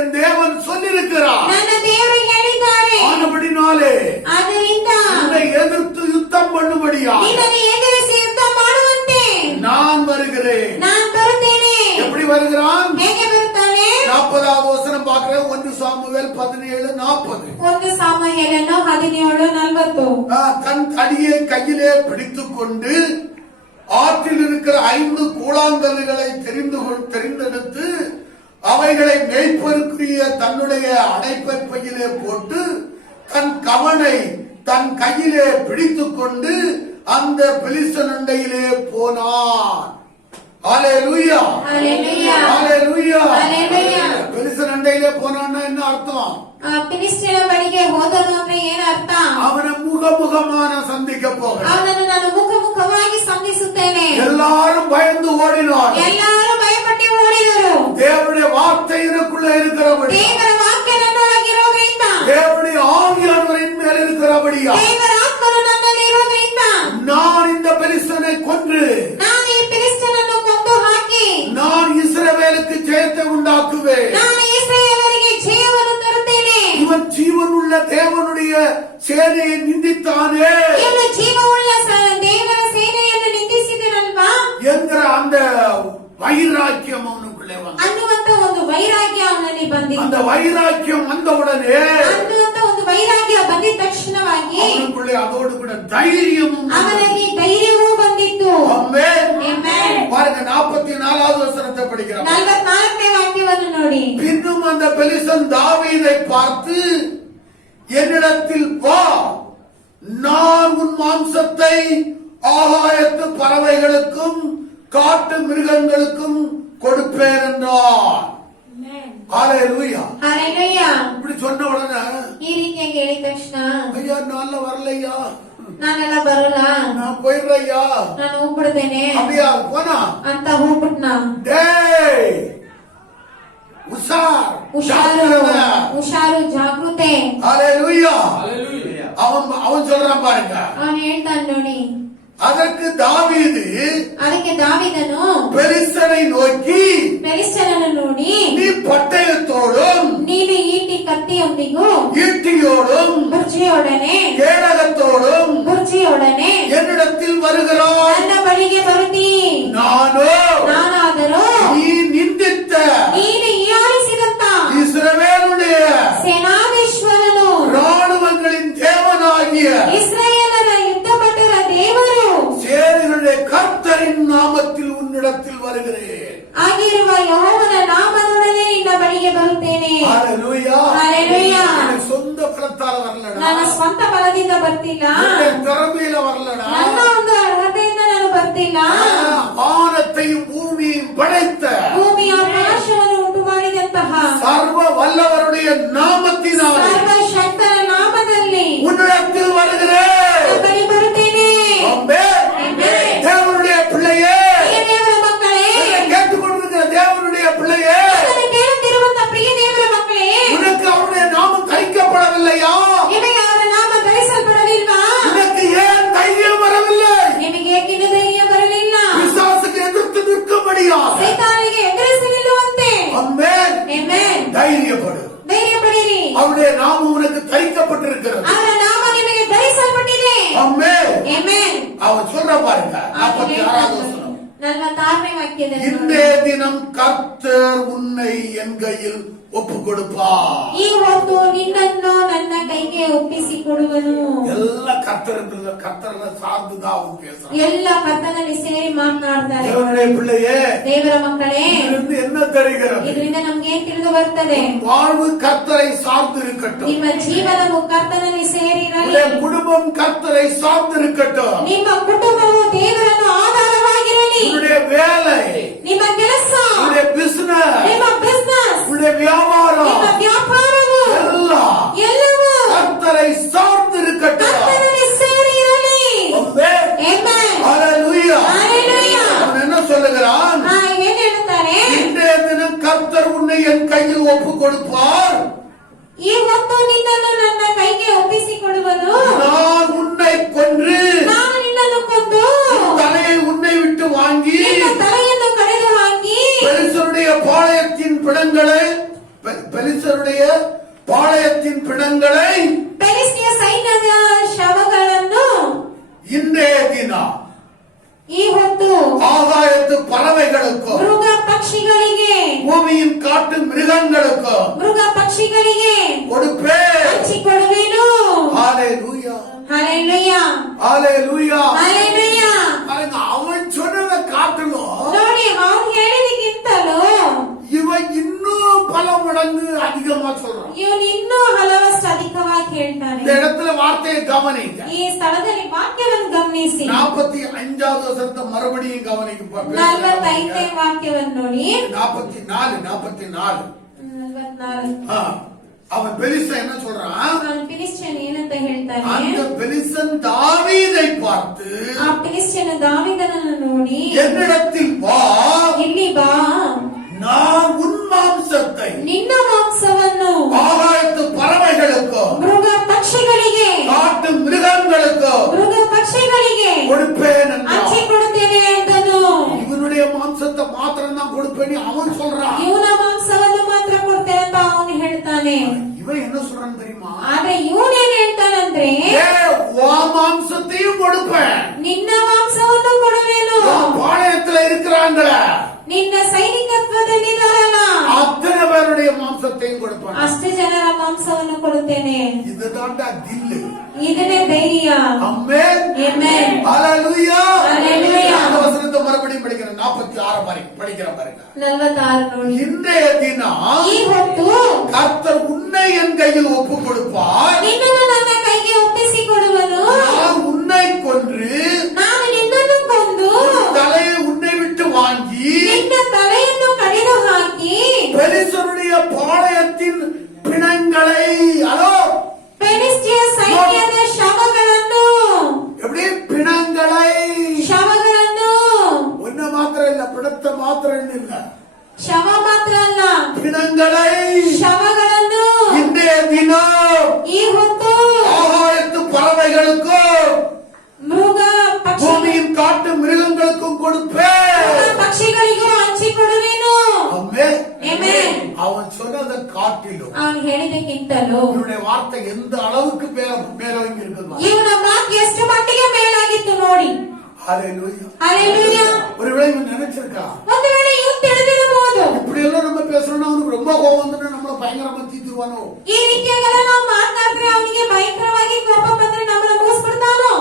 என் தேவன் சொல்லியிருக்கிறார். ನನ್ನ ದೇವರು ಹೇಳಿದ್ದಾರೆ. ஆனபடினாலே ಆದ್ದರಿಂದ உன்னை எதிர்த்து யுத்தம் பண்ணும்படியா ನಿನ್ನನ್ನು ಎದುರಿಸಿ ಯುದ್ಧ ಮಾಡುವಂತೆ நான் வருகிறேன். ನಾನು ಬರುತ್ತೇನೆ. எப்படி வருகிறான்? ಹೇಗೆ ಬರುತ್ತಾನೆ? 40வது வசனம் பார்க்கிறேன். 1 சாமுவேல் 17:40. 1 ಸಾಮುವೇಲನು 17:40. தன் தடியை கையிலே பிடித்துக் கொண்டு ஆற்றில் இருக்கிற 5 கூழாங்கல்லுகளை தெரிந்தெடுத்து அவைகளை மேய்ப்பருக்குரிய தன்னுடைய அடைப்பை பையிலே போட்டு தன் கவனை தன் கையிலே பிடித்துக் கொண்டு அந்த பெலிஸ்தனண்டையிலே போனான். ஹalleluya. ஹalleluya. ஹalleluya. ஹalleluya. பெலிஸ்தனண்டையிலே போனான்னா என்ன அர்த்தம்? ಫಿಲಿಸ್ಟಿಯನ ಬಳಿಗೆ ಹೋದನು ಅಂದ್ರೆ ಏನ ಅರ್ಥ? அவனை முகமுகமான சந்திக்க போகிறான். ಅವನನ್ನು ನಾನು ಮುಖವಾಗಿ ಸಂಧಿಸುತ್ತೇನೆ. எல்லாரும் பயந்து ஓடினார். ಎಲ್ಲರೂ ಭಯಪಟ್ಟು ಓಡಿ ಸೇನೆயை ನಿಂದಿத்தானே ಇವನು ಜೀವವುಳ್ಳ ದೇವರ ಸೇನೆಯನ್ನು ನಿಂದಿಸಿದನಲ್ವಾ ಎಂದ್ರ அந்த வைராக்கியம் அவனுக்குள்ளே வந்தது. ಅನ್ನುವಂತ ಒಂದು ವೈರಾಗ್ಯ ಅವನಲ್ಲಿ ಬಂದಿತ್ತು. அந்த வைராக்கியம் வந்தவுடனே ಅನ್ನುವಂತ ಒಂದು ವೈರಾಗ್ಯ ಬಂದಿದ ತಕ್ಷಣವಾಗಿ அவனுக்குள்ளே அதோடு கூட தைரியமும் ಅವನಲ್ಲಿ ಧೈರ್ಯವೂ ಬಂದಿತ್ತು. ஆமென். ಆಮೆನ್. பாருங்க 44வது வசனத்தை படிக்கிறோம். 44ನೇ ವಾಕ್ಯವನ್ನು ನೋಡಿ. பின்னும் அந்த பெலிஸ்தன் தாவீதை பார்த்து என்னிடத்தில் வா, நான் உன் மாம்சத்தை ஆகாயத்து பறவைகளுக்கும் காட்டு மிருகங்களுக்கும் கொடுப்பேன் என்றான். ஹalleluya. ஹalleluya. இப்படி சொன்ன உடனே ಈ ರೀತಿಯಾಗಿ ಹೇಳಿದ ತಕ್ಷಣ ஐயா நான் வரலையா, ನಾನೆಲ್ಲ ಬರಲ್ಲ, நான் போயிடுறையா, ನಾನು ಹೋಗ್ಬಿಡ್ತೇನೆ அப்படியா போனா ಅಂತ ಹೋಗ್ಬಿಟ್ನ. டேய் உஷார் ಹುಷಾರು, ஜாக்கிரதை. ಹುಷಾರು, ಜಾಗೃತೆ. ஹalleluya. Hallelujah. அவன் சொல்றான் பாருங்க. ಅವನು ಹೇಳ್ತಾನೆ ನೋಡಿ. அதற்கு தாவீது ಅದಕ್ಕೆ ದಾವೀದನು பெலிஸ்தனை நோக்கி ಫಿಲಿಷ್ಟಿಯನನ್ನು ನೋಡಿ, நீ பட்டயத்தோடும் ನೀನು ಈಟಿ ಕತ್ತಿಯೊಂದಿಗೂ ஈட்டியோடும் ಬುರ್ಜಿಯೊಡನೆ கேடகத்தோடும் ಬುರ್ಜಿಯೊಡನೆ என்னிடத்தில் வருகிறாய். ನನ್ನ ಬಳಿಗೆ ಬರುತ್ತೀ. நானோ ನಾನಾದರೂ நீ நிந்தித்த ನೀನು ಹೀಯಾಳಿಸಿದಂತ இஸ்ரவேலுடைய ಸೇನಾಧೀಶ್ವರನು, ராணுவங்களின் தேவனாகிய ಇಸ್ರಾಯೇಲರ ಯುದ್ಧಪಟರ ದೇವರು சேனைகளுடைய கர்த்தரின் நாமத்தில் உன்னிடத்தில் வருகிறேன். ಆಗಿರುವ ಯೆಹೋವನ ನಾಮದೊಡನೆ ನಿನ್ನ ಬಳಿಗೆ ಬರುತ್ತೇನೆ. ஹalleluya. ஹalleluya. எனக்கு சொந்த பலத்தால வரலடா, ನನ್ನ ಸ್ವಂತ ಬಲದಿಂದ ಬರ್ತಿಲ್ಲ, என்னுடைய திறமையில வரலடா, ನನ್ನ ಒಂದು ಅರ್ಹತೆಯಿಂದ ನಾನು ಬರ್ತಿಲ್ಲ. வானத்தையும் பூமியையும் படைத்த ಭೂಮಿ ಆಕಾಶವನ್ನು ಉಂಟು ಮಾಡಿದಂತಹ சர்வ வல்லவருடைய நாமத்தினாலே ಸರ್ವಶಕ್ತರ ನಾಮದಲ್ಲಿ உன்னிடத்தில் வருகிறேன். ನಿನ್ನ ಬಳಿ ಬರುತ್ತೇನೆ. ஆமென். ஆமென். தேவனுடைய பிள்ளையே, ಪ್ರಿಯ ದೇವರ ಮಕ್ಕಳೇ, என்னை கேட்டுக்கொண்டிருக்கிற தேவனுடைய பிள்ளையே, ನನ್ನನ್ನು ಕೇಳುತ್ತಿರುವಂತ ಪ್ರಿಯ ದೇವರ ಮಕ್ಕಳೇ, உனக்கு அவருடைய நாமம் தைக்கப்படவில்லையா? ನಿಮಗೆ ಅವರ ನಾಮ ಧರಿಸಲ್ಪಡಲಿಲ್ವಾ? உனக்கு ஏன் தைரியம் வரவில்லை? ನಿಮಗೆ ಏಕಿನ್ನು ಧೈರ್ಯ ಬರಲಿಲ್ಲ? பிசாசுக்கு எதிர்த்து நிற்கும்படியாக. ಸೈತಾನನಿಗೆ ಎದುರಿಸಿ ನಿಲ್ಲುವಂತೆ. ஆமென். ಆಮೆನ್. தைரியப்படு. ಧೈರ್ಯ ಪಡಿರಿ. அவருடைய நாமம் உனக்கு தைக்கப்பட்டிருக்கிறது. ಅವರ ನಾಮ ನಿಮಗೆ ಧರಿಸಲ್ಪಟ್ಟಿದೆ. ஆமென். ಆಮೆನ್. அவன் சொல்ற பாருங்க 46வது வசனம். 46ನೇ ವಾಕ್ಯದಲ್ಲಿ இன்றைய தினம் கர்த்தர் உன்னை என் கையில் ஒப்பு கொடுப்பார். ಈ ಹೊತ್ತು ನಿನ್ನನ್ನು ನನ್ನ ಕೈಗೆ ಒಪ್ಪಿಸಿಕೊಡುವನು. ಎಲ್ಲ கர்த்தரை சார்ந்துதான் அவன் பேசுறான். ಎಲ್ಲ ಕರ್ತನಲ್ಲಿ ಸೇರಿ ಮಾತನಾಡ್ತಾರೆ. தேவனுடைய பிள்ளையே, ದೇವರ ಮಕ್ಕಳೇ, இதிலிருந்து என்ன தெரிகிறது? ಇದರಿಂದ ನಮ್ಗೆ ಏನ್ ತಿಳಿದು ಬರ್ತದೆ? வாழ்வு கர்த்தரை சார்ந்து இருக்கட்டும். ನಿಮ್ಮ ಜೀವನವು ಕರ್ತನಲ್ಲಿ ಸೇರಿರಲಿ. உன்னுடைய குடும்பம் கர்த்தரை சார்ந்து இருக்கட்டும். ನಿಮ್ಮ ಕುಟುಂಬವು ದೇವರನ್ನು ಆಧಾರವಾಗಿರಲಿ. உன்னுடைய வேலை, ನಿಮ್ಮ ಕೆಲಸ, உன்னுடைய பிசினஸ், ನಿಮ್ಮ ಬಿಸ್ನೆಸ್, உன்னுடைய வியாபாரம் ನಿಮ್ಮ ವ್ಯಾಪಾರವು எல்லாம் ಎಲ್ಲವೂ கர்த்தரை சார்ந்து இருக்கட்டும். ಕರ್ತನಲ್ಲಿ ಸೇರಿರಲಿ. ஆமென். ಆಮೆನ್. ஹalleluya. ஹalleluya. அவன் என்ன சொல்லுகிறான்? ಏನ್ ಹೇಳ್ತಾರೆ? இன்றைய தினம் கர்த்தர் உன்னை என் கையில் ஒப்பு கொடுப்பார். ಈ ಹೊತ್ತು ನಿನ್ನನ್ನು ನನ್ನ ಕೈಗೆ ಒಪ್ಪಿಸಿಕೊಡುವನು. நான் உன்னை கொன்று ನಾನು ನಿನ್ನನ್ನು ಕೊಂದು தலையை உன்னை விட்டு வாங்கி ನಿನ್ನ ತಲೆಯನ್ನು ಕಡಿದು ಹಾಕಿ பெலிஸ்தருடைய பாளையத்தின் பிணங்களை பெலிஸ்தருடைய பாளையத்தின் பிணங்களை ಫಿಲಿಷ್ಟಿಯ ಸೈನ್ಯದ ಶವಗಳನ್ನು இன்றைய தினம் ಈ ಹೊತ್ತು ஆகாயத்து பறவைகளுக்கும் ಮೃಗ ಪಕ್ಷಿಗಳಿಗೆ பூமியின் காட்டு மிருகங்களுக்கும் ಮೃಗ ಪಕ್ಷಿಗಳಿಗೆ கொடுப்பேன். ಹಂಚಿಕೊಡುವೆನು. ஹalleluya. ಹಲ್ಲೆಲೂಯಾ. ஹalleluya. ಹಲ್ಲೆಲೂಯಾ. பாருங்க, அவன் சொன்னதை காட்டிலும் ನೋಡಿ, ಅವ್ನು ಹೇಳಿದಕ್ಕಿಂತಲೂ இவன் இன்னும் பல மடங்கு அதிகமா சொல்றான். ಇವನು ಇನ್ನೂ ಹಲವಷ್ಟು ಅಧಿಕವಾಗಿ ಹೇಳ್ತಾನೆ. இந்த இடத்துல வார்த்தையை கவனிங்க. ಈ ಸ್ಥಳದಲ್ಲಿ ವಾಕ್ಯವನ್ನು ಗಮನಿಸಿ. 45வது வசனத்தை மறுபடியும் கவனிக்க. 45ನೇ ವಾಕ್ಯವನ್ನು ನೋಡಿ. 44. 44. அவன் பெலிஸ்தன் என்ன சொல்றான்? ಅವನು ಫಿಲಿಷ್ಟಿಯನ್ ಏನಂತ ಹೇಳ್ತಾನೆ? அந்த பெலிஸ்தன் தாவீதை பார்த்து ಆ ಫಿಲಿಷ್ಟಿಯನ್ ದಾವೀದನನ್ನು ನೋಡಿ, என்னிடத்தில் வா, ಇಲ್ಲಿ ಬಾ, நான் உன் மாம்சத்தை ನಿನ್ನ ಮಾಂಸವನ್ನು ஆகாயத்து பறவைகளுக்கும் ಮೃಗ ಪಕ್ಷಿಗಳಿಗೆ காட்டு மிருகங்களுக்கும் ಮೃಗ ಪಕ್ಷಿಗಳಿಗೆ கொடுப்பேன் என்றான். ಹಂಚಿಕೊಡುತ್ತೇನೆ ಎಂದನು. இவனுடைய மாம்சத்தை மாத்திரம் தான் கொடுப்பேன்னு அவன் சொல்றான். ಇವನ ಮಾಂಸವನ್ನು ಮಾತ್ರ ಕೊಡ್ತೇನೆ ಅಂತ ಅವನು ಹೇಳ್ತಾನೆ. இவன் என்ன சொல்றான் தெரியுமா? ಆದ್ರೆ ಇವನೇನ್ ಹೇಳ್ತಾನಂದ್ರೆ, மாம்சத்தையும் கொடுப்பேன், ನಿನ್ನ ಮಾಂಸವನ್ನು ಕೊಡುವೆನು, பாளையத்துல இருக்கிறாங்கள ನಿನ್ನ ಸೈನಿಕತ್ವದಲ್ಲಿದ್ದಾರಲ್ಲ அத்தனை பேருடைய மாம்சத்தையும் கொடுப்பேன், ಅಷ್ಟು ಜನರ ಮಾಂಸವನ್ನು ಕೊಡುತ್ತೇನೆ. இதுதான்டா தில்லு. ಇದನ್ನೇ ಧೈರ್ಯ. ஆமென். ಆಮೆನ್. ஹalleluya. ஹalleluya. அந்த வசனத்தை மறுபடியும் படிக்கிறேன். 46 வரைக்கும் படிக்கிறேன் பாருங்க. 46 ನೋಡಿ. இன்றைய தினம் ಈ ಹೊತ್ತು கர்த்தர் உன்னை என் கையில் ஒப்பு கொடுப்பார், ನಿನ್ನನ್ನು ನನ್ನ ಕೈಗೆ ಒಪ್ಪಿಸಿಕೊಡುವನು, நான் உன்னை கொன்று ನಾನು ನಿನ್ನನ್ನು ಕೊಂದು தலையை உன்னை விட்டு வாங்கி ನಿನ್ನ ತಲೆಯನ್ನು ಕಡಿದು ಹಾಕಿ பெலிஸ்தருடைய பாளையத்தின் பிணங்களை அலோ ಫಿಲಿಷ್ಟಿಯ ಸೈನ್ಯದ ಶವಗಳನ್ನು எப்படி பிணங்களை ಶವಗಳನ್ನು ஒன்ன மாத்திரம் இல்ல, பிணத்தை மாத்திரம் இல்ல, ಶವ ಮಾತ್ರ ಅಲ್ಲ பிணங்களை ಶವಗಳನ್ನು இன்றைய தினம் ಈ ಹೊತ್ತು ஆகாயத்து பறவைகளுக்கும் ಮೃಗ ಪಕ್ಷಿ பூமியின் காட்டு மிருகங்களுக்கும் கொடுப்பேன். ಪಕ್ಷಿಗಳಿಗೂ ಹಂಚಿಕೊಡುವೆನು. ஆமென். ಆಮೆನ್. அவன் சொன்னதை காட்டிலும் ಅವನು ಹೇಳಿದಕ್ಕಿಂತಲೂ இவனுடைய வார்த்தை எந்த அளவுக்கு மேலோங்கி இருக்குது. ಇವನ ಮಾತು ಎಷ್ಟು ಮಟ್ಟಿಗೆ ಮೇಲಾಗಿತ್ತು ನೋಡಿ. ஹalleluya. ஹalleluya. ஒருவேளை இவன் நினைச்சிருக்கான், ಒಂದು ವೇಳೆ ಇವನು ತಿಳಿದಿರಬಹುದು, இப்படி எல்லாம் நம்ம பேசுறோம்னா அவனுக்கு ரொம்ப கோபம் வந்து நம்மள பயங்கரமா தீத்துருவானோ, ಈ ರೀತಿಯಾಗೆಲ್ಲ ನಾವು ಮಾತನಾಡಿದ್ರೆ ಅವನಿಗೆ ಭಯಂಕರವಾಗಿ ಕೋಪ ಬಂದ್ರೆ ನಮ್ಮನ್ನ ಮುಗಿಸ್ಬಿಡ್ತಾನೋ.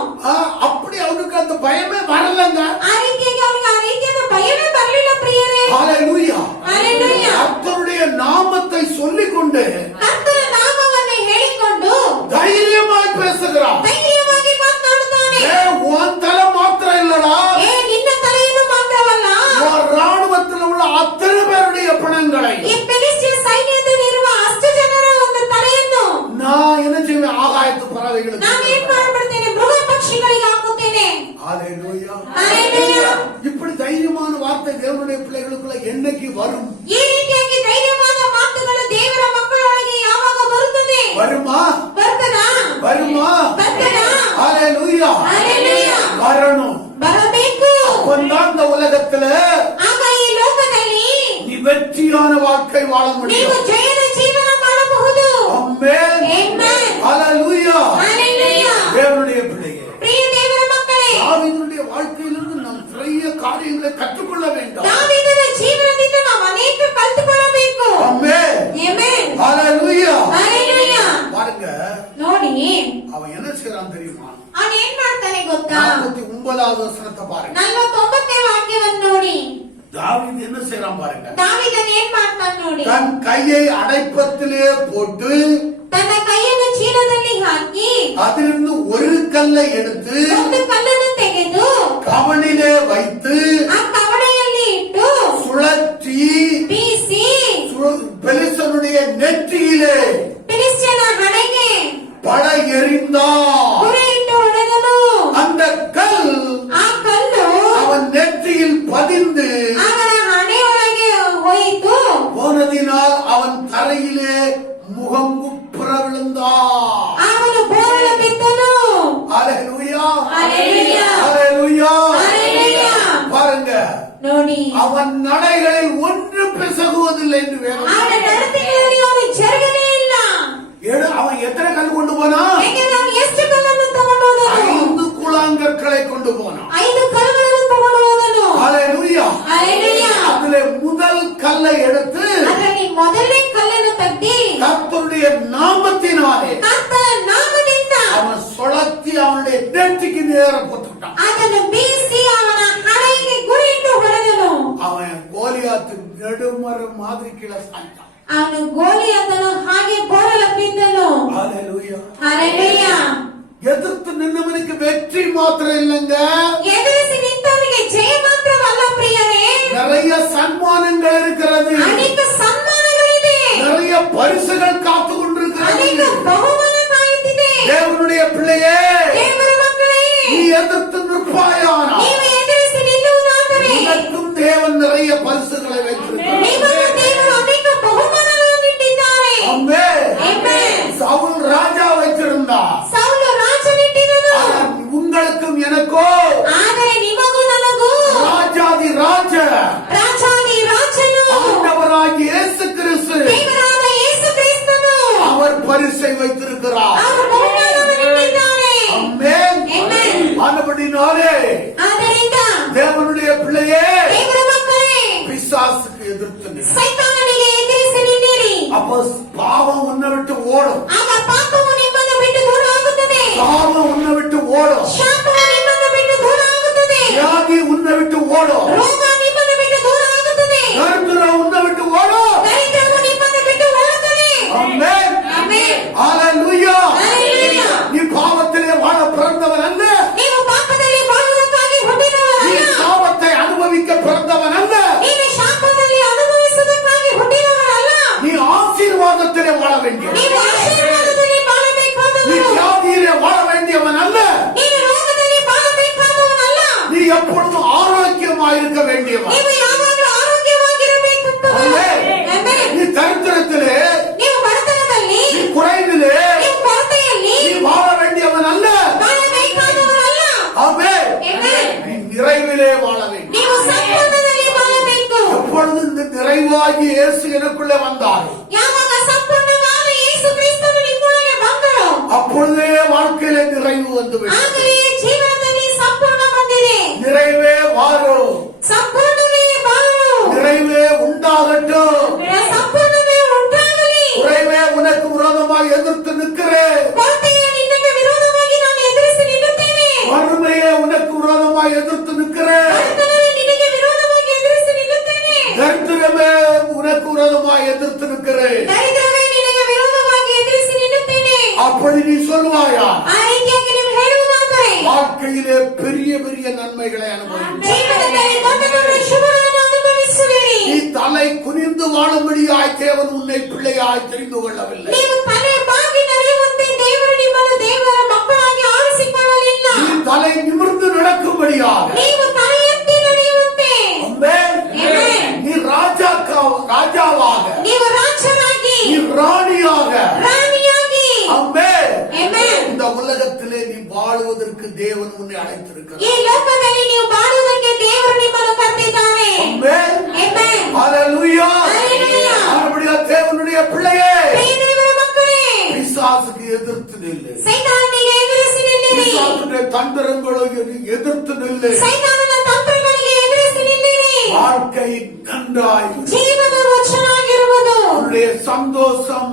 அப்படி அவனுக்கு அந்த பயமே வரலங்க. ಆ ರೀತಿಯಾಗಿ ಅವನಿಗೆ ಆ ರೀತಿಯಾದ ಭಯವೇ ಬರಲಿಲ್ಲ ಪ್ರಿಯರೇ. ஹalleluya. ஹalleluya. கர்த்தருடைய நாமத்தை சொல்லிக்கொண்டு ಕರ್ತನ ನಾಮವನ್ನು ಹೇಳಿಕೊಂಡು தைரியமாய் பேசுகிறான். ಧೈರ್ಯವಾಗಿ ಮಾತನಾಡುತ್ತಾನೆ. உன் தலை மாத்திரம் இல்லடா, ನಿನ್ನ ತಲೆಯನ್ನು ಮಾತ್ರವಲ್ಲ, ராணுவத்தில் உள்ள அத்தனை பேருடைய பிணங்களை ಈ ಫಿಲಿಷ್ಟಿಯ ಸೈನ್ಯದಲ್ಲಿರುವ ಅಷ್ಟು ಜನರ ಒಂದು ತಲೆಯನ್ನು நான் என்ன செய்வேன், ஆகாயத்து பறவைகளுக்கு. ನಾನೇನ್ ಮಾಡ್ಬಿಡ್ತೇನೆ, ಮೃಗ ಪಕ್ಷಿಗಳಿಗೆ ಹಾಕುತ್ತೇನೆ. ஹalleluya. ஹalleluya. இப்படி தைரியமான வார்த்தை தேவனுடைய பிள்ளைகளுக்குள்ள என்னைக்கு வரும்? ಈ ರೀತಿಯಾಗಿ ಧೈರ್ಯವಾದ ಮಾತುಗಳು ದೇವರ ಮಕ್ಕಳೊಳಗೆ ಯಾವಾಗ ಬರುತ್ತದೆ? வருமா? ಬರ್ತದಾ? வருமா? ಬರ್ತದಾ? ஹalleluya. ஹalleluya. வரணும். ಬರಬೇಕು. அப்பந்தான் இந்த உலகத்துல ಆಗ ಈ ಲೋಕದಲ್ಲಿ நீ வெற்றியான வாழ்க்கை வாழ ನೀವು முடியும். ಜಯದ ಜೀವನ ಮಾಡಬಹುದು. ஆமென். ಆಮೆನ್. ஹalleluya. ஹalleluya. தேவனுடைய பிள்ளையே, ಪ್ರಿಯ ದೇವರ ಮಕ್ಕಳೇ, தாவீதுடைய வாழ்க்கையிலிருந்து நாம் நிறைய காரியங்களை கற்றுக்கொள்ள வேண்டும். ದಾವೀದನ ಜೀವನದಿಂದ ನಾವು ಅನೇಕ ಕಲಿತುಕೊಳ್ಳಬೇಕು. ஆமென். ಆಮೆನ್. ஹalleluya. ஹalleluya. பாருங்க, ನೋಡಿ அவன் என்ன செய்றான் தெரியுமா? ಅವನು ಏನ್ ಮಾಡ್ತಾನೆ ಗೊತ್ತಾ? 49வது வசனத்தை பாருங்க. 49ನೇ ವಾಕ್ಯವನ್ನು ನೋಡಿ. தாவீது என்ன செய்றான் பாருங்க. ದಾವೀದನ ಏನ್ ಮಾಡ್ತಾನೆ ನೋಡಿ. தன் கையை அடைப்பத்திலே போட்டு ತನ್ನ ಕೈಯನ್ನು ಚೀಲದಲ್ಲಿ ಹಾಕಿ அதிலிருந்து ஒரு கல்லை எடுத்து ಒಂದು ಕಲ್ಲನ್ನು ತೆಗೆದು கவனிலே வைத்து ಆ ಕವಡೆಯಲ್ಲಿ ಇಟ್ಟು சுழற்றி ಬೀಸಿ பெலிஸ்தனுடைய நெற்றியிலே ಫಿಲಿಷ್ಟಿಯನ ಹಣೆಗೆ பட எறிந்தான். ಗುರಿ ಇಟ್ಟು ಹೊಡೆದನು. அந்த கல் ಆ ಕಲ್ಲು அவன் நெற்றியில் பதிந்து ಅವನ ಹಣೆಯೊಳಗೆ ಹೋಯಿತು. போனதினால் அவன் தரையிலே முகங்குப்புற விழுந்தான். ಅವನು ಬೋರಲ ಬಿದ್ದನು. ஹalleluya. ஹalleluya. ஹalleluya. ஹalleluya. பாருங்க, ನೋಡಿ அவன் நடைகளில் ஒன்று பிசகுவதில்லை என்று வேதம் ಅವನ சொல்லுகிறது. ನಡತೆಯಲ್ಲಿ ಅವನು ಜರುಗನೇ ಇಲ್ಲ. அவன் எத்தனை கல் கொண்டு போனான்? ಯಾಕೆಂದ್ರೆ ಅವನು ಎಷ್ಟು ಕಲ್ಲನ್ನು ತಗೊಂಡು ಹೋದನು? 5 கூழாங்கற்களை கொண்டு போனான். 5 ಕಲ್ಲುಗಳನ್ನು ತಗೊಂಡು ಹೋದನು. ஹalleluya. ஹalleluya. அதிலே முதல் கல்லை எடுத்து ಅದರಲ್ಲಿ ಮೊದಲನೇ ಕಲ್ಲನ್ನು ತಟ್ಟಿ கர்த்தருடைய நாமத்தினாலே ಕರ್ತನ ನಾಮದಿಂದ அவன் சுழத்தி அவனுடைய நெற்றிக்கு நேர போட்டுட்டான். ಅದನ್ನು ಬೀಸಿ ಅವನ ಹಣೆಗೆ ಗುರಿಯಿಟ್ಟು ಹೊಡೆದನು. அவன் கோலியாத்து நெடுமரம் மாதிரி கீழே சாய்த்தான். ಅವನು ಗೋಲಿಯಾತನು ಹಾಗೆ ಬೋರಲ ಬಿದ್ದನು. ஹalleluya. ஹalleluya. எதிர்த்து நின்னவனுக்கு வெற்றி மாத்திரம் இல்லைங்க, ಎದುರಿಸಿ ನಿಂತವನಿಗೆ ಜಯ ಮಾತ್ರವಲ್ಲ ಪ್ರಿಯರೇ, நிறைய சன்மானங்கள் இருக்கிறது, ಅನೇಕ ಸನ್ಮಾನಗಳಿದೆ, நிறைய பரிசுகள் காத்து ಅನೇಕ கொண்டிருக்கிறது. ಬಹುಮಾನ ಕಾಯುತ್ತಿದೆ. தேவனுடைய பிள்ளையே, ದೇವರ ಮಕ್ಕಳೇ, நீ எதிர்த்து நிற்பாயானா ನೀವು ಎದುರಿಸಿ ನಿಲ್ಲುವುದಾದರೆ உனக்கும் தேவன் நிறைய பரிசுகளை வைத்திருக்கிறார். ನಿಮಗೆ ದೇವರು ಅನೇಕ ಬಹುಮಾನಗಳನ್ನು ಇಟ್ಟಿದ್ದಾರೆ. ஆமென். ಆಮೆನ್. சவுல் ராஜா வைத்திருந்தார், ಸೌಲ ರಾಜನಿಟ್ಟಿದನು. ஆனால் உங்களுக்கும் எனக்கோ ಆದರೆ ನಿಮಗೂ ನನಗೂ ராஜாதி ராஜ ರಾಜಾದಿ ರಾಜನು எதிர்த்து நின்று. ಸೈತಾನನಿಗೆ ಎದುರಿಸಿ ನಿಲ್ಲಿರಿ. அப்போ பாவம் உன்னை விட்டு ஓடும். ಆಗ ಪಾಪವು ನಿಮ್ಮನ್ನು ಬಿಟ್ಟು ದೂರ ಆಗುತ್ತದೆ. பாவம் உன்னை விட்டு ஓடும். ಶಾಪವು ನಿಮ್ಮನ್ನು ಬಿಟ್ಟು ದೂರ ಆಗುತ್ತದೆ. வியாதி உன்னை விட்டு ஓடும். ರೋಗ ನಿಮ್ಮನ್ನು ಬಿಟ್ಟು ದೂರ ಆಗುತ್ತದೆ. தரித்திரம் உன்னை விட்டு ஓடும். ದರಿದ್ರವು ನಿಮ್ಮನ್ನು ಬಿಟ್ಟು ಓಡುತ್ತದೆ. ஆமென். ಆಮೆನ್. ஹalleluya. ஹalleluya. நீ பாவத்திலே வாழ பிறந்தவன் அல்ல. ನೀವು ಪಾಪದಲ್ಲಿ ಬಾಳುವುದಕ್ಕಾಗಿ நீ ಹುಟ್ಟಿದವರಲ್ಲ. சாபத்தை அனுபவிக்க பிறந்தவன் அல்ல. ನೀನು ಶಾಪದಲ್ಲಿ ಅನುಭವಿಸುವುದಕ್ಕಾಗಿ ಹುಟ್ಟಿದವರಲ್ಲ. நீ ஆசீர்வாதத்திலே வாழ வேண்டியவன். ನೀವು ಆಶೀರ್ವಾದದಲ್ಲಿ நீ ಬಾಳಬೇಕಾದವರು. வியாதியிலே வாழ வேண்டியவன் அல்ல. ನೀನು ರೋಗದಲ್ಲಿ ಬಾಳಬೇಕಾದವನಲ್ಲ. நீ எப்பொழுதும் ஆரோக்கியமாயிருக்க வேண்டியவன். ನೀವು ಯಾವಾಗಲೂ ಆರೋಗ್ಯವಾಗಿರಬೇಕೆಂಬುದು. ಆಮೆನ್. நீ தரித்திரத்திலே, ನೀವು ಬಡತನದಲ್ಲಿ, நீ குறைவிலே ನೀವು ಕೊರತೆಯಲ್ಲಿ நீ வாழ வேண்டியவன் அல்ல. ಬಾಳಬೇಕಾದವರಲ್ಲ. ஆமென். ಆಮೆನ್. நீ நிறைவிலே வாழ வேண்டும். ನೀವು ಸಂಪೂರ್ಣದಲ್ಲಿ ಬಾಳಬೇಕು. எப்பொழுது இந்த நிறைவாகி இயேசு எனக்குள்ளே வந்தார், ಯಾವಾಗ ಸಂಪೂರ್ಣವಾದ ಯೇಸು ಕ್ರಿಸ್ತನು ನಿಮ್ಮೊಳಗೆ ಬಂದರೋ அப்பொழுதே வாழ்க்கையிலே நிறைவு வந்துவிடும். ಆಗಲೇ ಜೀವನದಲ್ಲಿ ಸಂಪೂರ್ಣ ಬಂದಿದೆ. நிறைவே வாரும். ಸಂಪೂರ್ಣವೇ ಬಾಳು. நிறைவே உண்டாகட்டும். ಸಂಪೂರ್ಣವೇ ಉಂಟಾಗಲಿ. குறைவே உனக்கு விரோதமாக எதிர்த்து நிற்கிறேன். ಕೊರತೆಯ ನಿನ್ನಗೆ ವಿರೋಧವಾಗಿ ನಾನು ಎದುರಿಸಿ ನಿಲ್ಲುತ್ತೇನೆ. வறுமையே உனக்கு விரோதமாக எதிர்த்து நிற்கிறேன். ಬಡತನವೇ ನಿನಗೆ ವಿರೋಧವಾಗಿ ಎದುರಿಸಿ ನಿಲ್ಲುತ್ತೇನೆ. தரித்திரமே உனக்கு விரோதமாக எதிர்த்து நிற்கிறேன். ದರಿದ್ರವೇ ನಿನಗೆ ವಿರೋಧವಾಗಿ ಎದುರಿಸಿ ನಿಲ್ಲುತ್ತೇನೆ. அப்படி நீ சொல்வாயா, ಆ ರೀತಿಯಾಗಿ ನೀವು ಹೇಳುವುದಾದರೆ வாழ்க்கையிலே பெரிய பெரிய நன்மைகளை அனுபவிப்பாய். ಜೀವನದಲ್ಲಿ ದೊಡ್ಡ ದೊಡ್ಡ ಶುಭಗಳನ್ನು ಅನುಭವಿಸುವಿರಿ. நீ தலை குனிந்து வாழும்படியாய் தேவன் உன்னை பிள்ளையாய் தெரிந்து கொள்ளவில்லை. ನೀವು ತಲೆ ಬಾಗಿ ನಡೆಯುವಂತೆ ದೇವರು ನಿಮ್ಮನ್ನು ದೇವರ ಮಕ್ಕಳಾಗಿ ಆರಿಸಿಕೊಳ್ಳಲಿಲ್ಲ. நீ தலை நிமிர்ந்து நடக்கும்படியாக, ನೀವು ತಲೆ ಎತ್ತಿ ನಡೆಯುವಂತೆ, ஆமென். ஆமென். நீ ராஜாவாக, ನೀವು ರಾಜರಾಗಿ, நீ ராணியாக, ರಾಣಿಯಾಗಿ, ஆமென். ಆಮೆನ್. இந்த உலகத்திலே நீ வாழுவதற்கு தேவன் உன்னை அழைத்திருக்கிறார். ಈ ಲೋಕದಲ್ಲಿ ನೀವು ಬಾಳುವುದಕ್ಕೆ ದೇವರು ನಿಮ್ಮನ್ನು ಕರೆದಿದ್ದಾನೆ. ஆமென். ಆಮೆನ್. ஹalleluya. ஹalleluya. அப்படியே தேவனுடைய பிள்ளையே, ಪ್ರಿಯ ದೇವರ ಮಕ್ಕಳೇ, பிசாசுக்கு எதிர்த்து நில்லு. ಸೈತಾನನಿಗೆ ಎದುರಿಸಿ ನಿಲ್ಲಿರಿ. பிசாசுடைய தந்திரங்களை எதிர்த்து நில்லு. ಸೈತಾನನ ತಂತ್ರಗಳಿಗೆ ಎದುರಿಸಿ ನಿಲ್ಲಿರಿ. வாழ்க்கை நன்றாய், ಜೀವನವು ಚೆನ್ನಾಗಿರುವುದು. உன்னுடைய சந்தோஷம்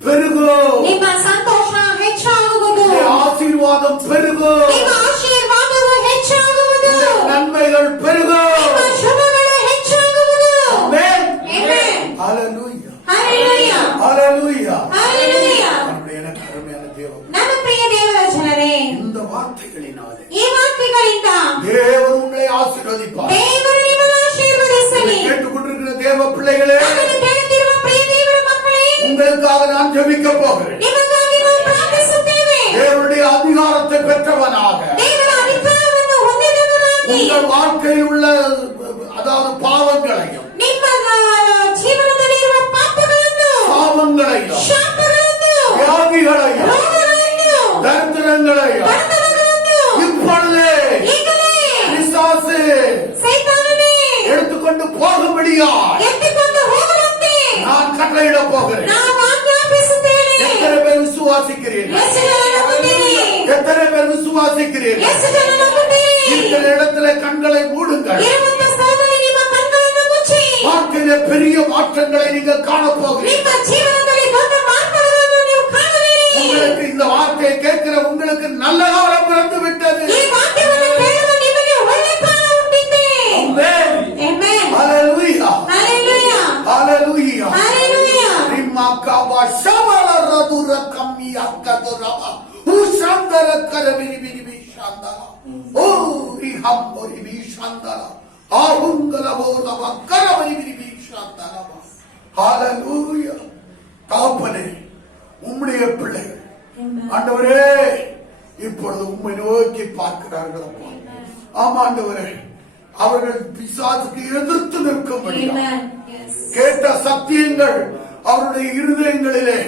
பெருகும், ನಿಮ್ಮ ಸಂತೋಷ ಹೆಚ್ಚಾಗುವುದು. உன்னுடைய ஆசீர்வாதம் பெருகும், ನಿಮ್ಮ ಆಶೀರ್ವಾದವು ಹೆಚ್ಚಾಗುವುದು. உன்னுடைய நன்மைகள் பெருகும். ನಿಮ್ಮ ಶುಭಗಳು ಹೆಚ್ಚಾಗುವುದು. ஆமென். ಆಮೆನ್. ஹalleluya. ಹಲ್ಲೆಲೂಯಾ. ஹalleluya. ಹಲ್ಲೆಲೂಯಾ. நம்முடைய எனக்கு அருமையான தேவன், ನನ್ನ ಪ್ರಿಯ ದೇವರ ಜನರೇ, இந்த வார்த்தைகளினாலே ಈ ವಾಕ್ಯಗಳಿಂದ தேவன் உங்களை ஆசீர்வதிப்பார். ದೇವರು ನಿಮ್ಮನ್ನು ಆಶೀರ್ವದಿಸಲಿ. கேட்டுக்கொண்டிருக்கிற தேவ பிள்ளைகளே, ನಮ್ಮನ್ನು ಕೇಳುತ್ತಿರುವ ಪ್ರಿಯ ದೇವರ ಮಕ್ಕಳೇ, உங்களுக்காக நான் ஜெபிக்க போகிறேன். ನಿಮಗಾಗಿ ನಾವು ಪ್ರಾರ್ಥಿಸುತ್ತೇವೆ. தேவனுடைய அதிகாரத்தை பெற்றவனாக, ದೇವರ ಅಧಿಕಾರವನ್ನು ಹೊಂದಿದವರಾಗಿ உங்கள் வாழ்க்கையில் உள்ள அதாவது பாவங்களையும் ನಿಮ್ಮ ಜೀವನದಲ್ಲಿರುವ ಪಾಪಗಳನ್ನು, சாபங்களையும் ಶಾಪಗಳನ್ನು, வியாதிகளையும் ರೋಗಗಳನ್ನು, தரித்திரங்களையும் ಬಡತನಗಳನ್ನು இப்பொழுதே ಈಗಲೇ பிசாசு ಸೈತಾನನೇ எடுத்துக்கொண்டு போகும்படியாய் ಎತ್ತಿಕೊಂಡು ಹೋಗುವಂತೆ நான் கட்டளையிட போகிறேன். ನಾವು ಆಜ್ಞಾಪಿಸುತ್ತೇವೆ. எத்தனை பேர் விசுவாசிக்கிறீர்கள்? ಎಷ್ಟು ಜನ ನಂಬುತ್ತೀರಿ? எத்தனை பேர் விசுவாசிக்கிறீர்கள்? ಎಷ್ಟು ಜನ ನಂಬುತ್ತೀರಿ? இருக்கிற இடத்துல கண்களை மூடுங்கள். ಇರುವಂತ ಸ್ಥಳದಲ್ಲಿ ನಿಮ್ಮ ಕಣ್ಣುಗಳನ್ನು ಮುಚ್ಚಿ வாழ்க்கையில பெரிய மாற்றங்களை நீங்கள் காணப்போகிறீர்கள். ನಿಮ್ಮ ಜೀವನದಲ್ಲಿ ದೊಡ್ಡ ಮಾರ್ಪಾಡುಗಳನ್ನು ನೀವು ಕಾಣುವಿರಿ. உங்களுக்கு இந்த வார்த்தையை கேட்கிற உங்களுக்கு நல்ல காலம் பிறந்து விட்டது. ಈ ವಾಕ್ಯವನ್ನು ಕೇಳಲು ನಿಮಗೆ ಒಳ್ಳೆ ಕಾಲ ಹುಟ್ಟಿದೆ. ஆமென். ಆಮೆನ್. ஹalleluya. ಹಲ್ಲೆಲೂಯಾ. ஹalleluya. ಹಲ್ಲೆಲೂಯಾ. ரிமகவா ஷவலரதுர கம்மியக்கதுரவ உஷந்தர கரவிரிவிரி ஷந்தர ஓ ரிஹம்பரி ஷந்தர ஆவுங்கலவோலவ கரவிரிவிரி ஷந்தர. ஹalleluya. தகப்பனே, உம்முடைய பிள்ளைகள் ஆண்டவரே இப்பொழுது உம்மை நோக்கி பார்க்கிறார்கள் அப்பா. ஆமா ஆண்டவரே, அவர்கள் பிசாசுக்கு எதிர்த்து நிற்கும்படி Amen. Yes. கேட்ட சத்தியங்கள் அவருடைய இருதயங்களிலே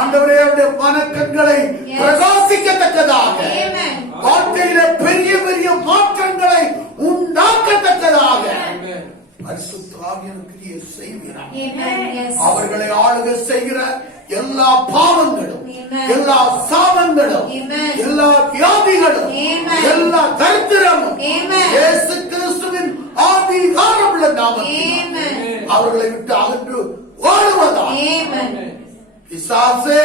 ஆண்டவரே அவருடைய மனக்கண்களை பிரகாசிக்கத்தக்கதாக, Amen. வாழ்க்கையில பெரிய பெரிய மாற்றங்களை உண்டாக்கத்தக்கதாக பரிசுத்த ஆவியானவர் கிரியை செய்கிறார். Amen. Yes. அவர்களை ஆளுகை செய்கிற எல்லா பாவங்களும், Amen. எல்லா சாபங்களும், Amen. எல்லா வியாதிகளும், Amen. எல்லா தரித்திரமும் Amen. இயேசு கிறிஸ்துவின் ஆதிகாரமுள்ள நாமத்தில் Amen. அவர்களை விட்டு அகன்று ஓடுவதாக. Amen. பிசாசே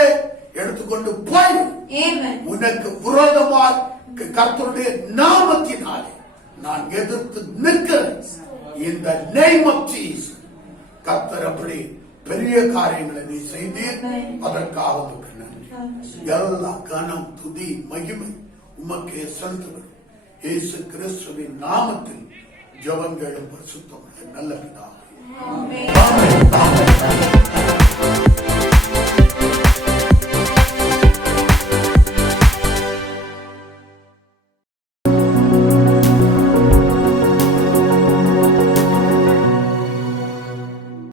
எடுத்துக்கொண்டு போய் Amen. உனக்கு விரோதமாய் கர்த்தருடைய நாமத்தினாலே நான் எதிர்த்து நிற்கிறேன். இந்த நேம் ஆஃப் ஜீசஸ். கர்த்தர் அப்படி பெரிய காரியங்களை நீ செய்தீர். அதற்காக உமக்கு நன்றி. எல்லா கனம் துதி மகிமை உமக்கே செலுத்துகிறோம். இயேசு கிறிஸ்துவின் நாமத்தில் ஜெபங்களும் பரிசுத்தமுள்ள நல்ல பிதாவே. Amen.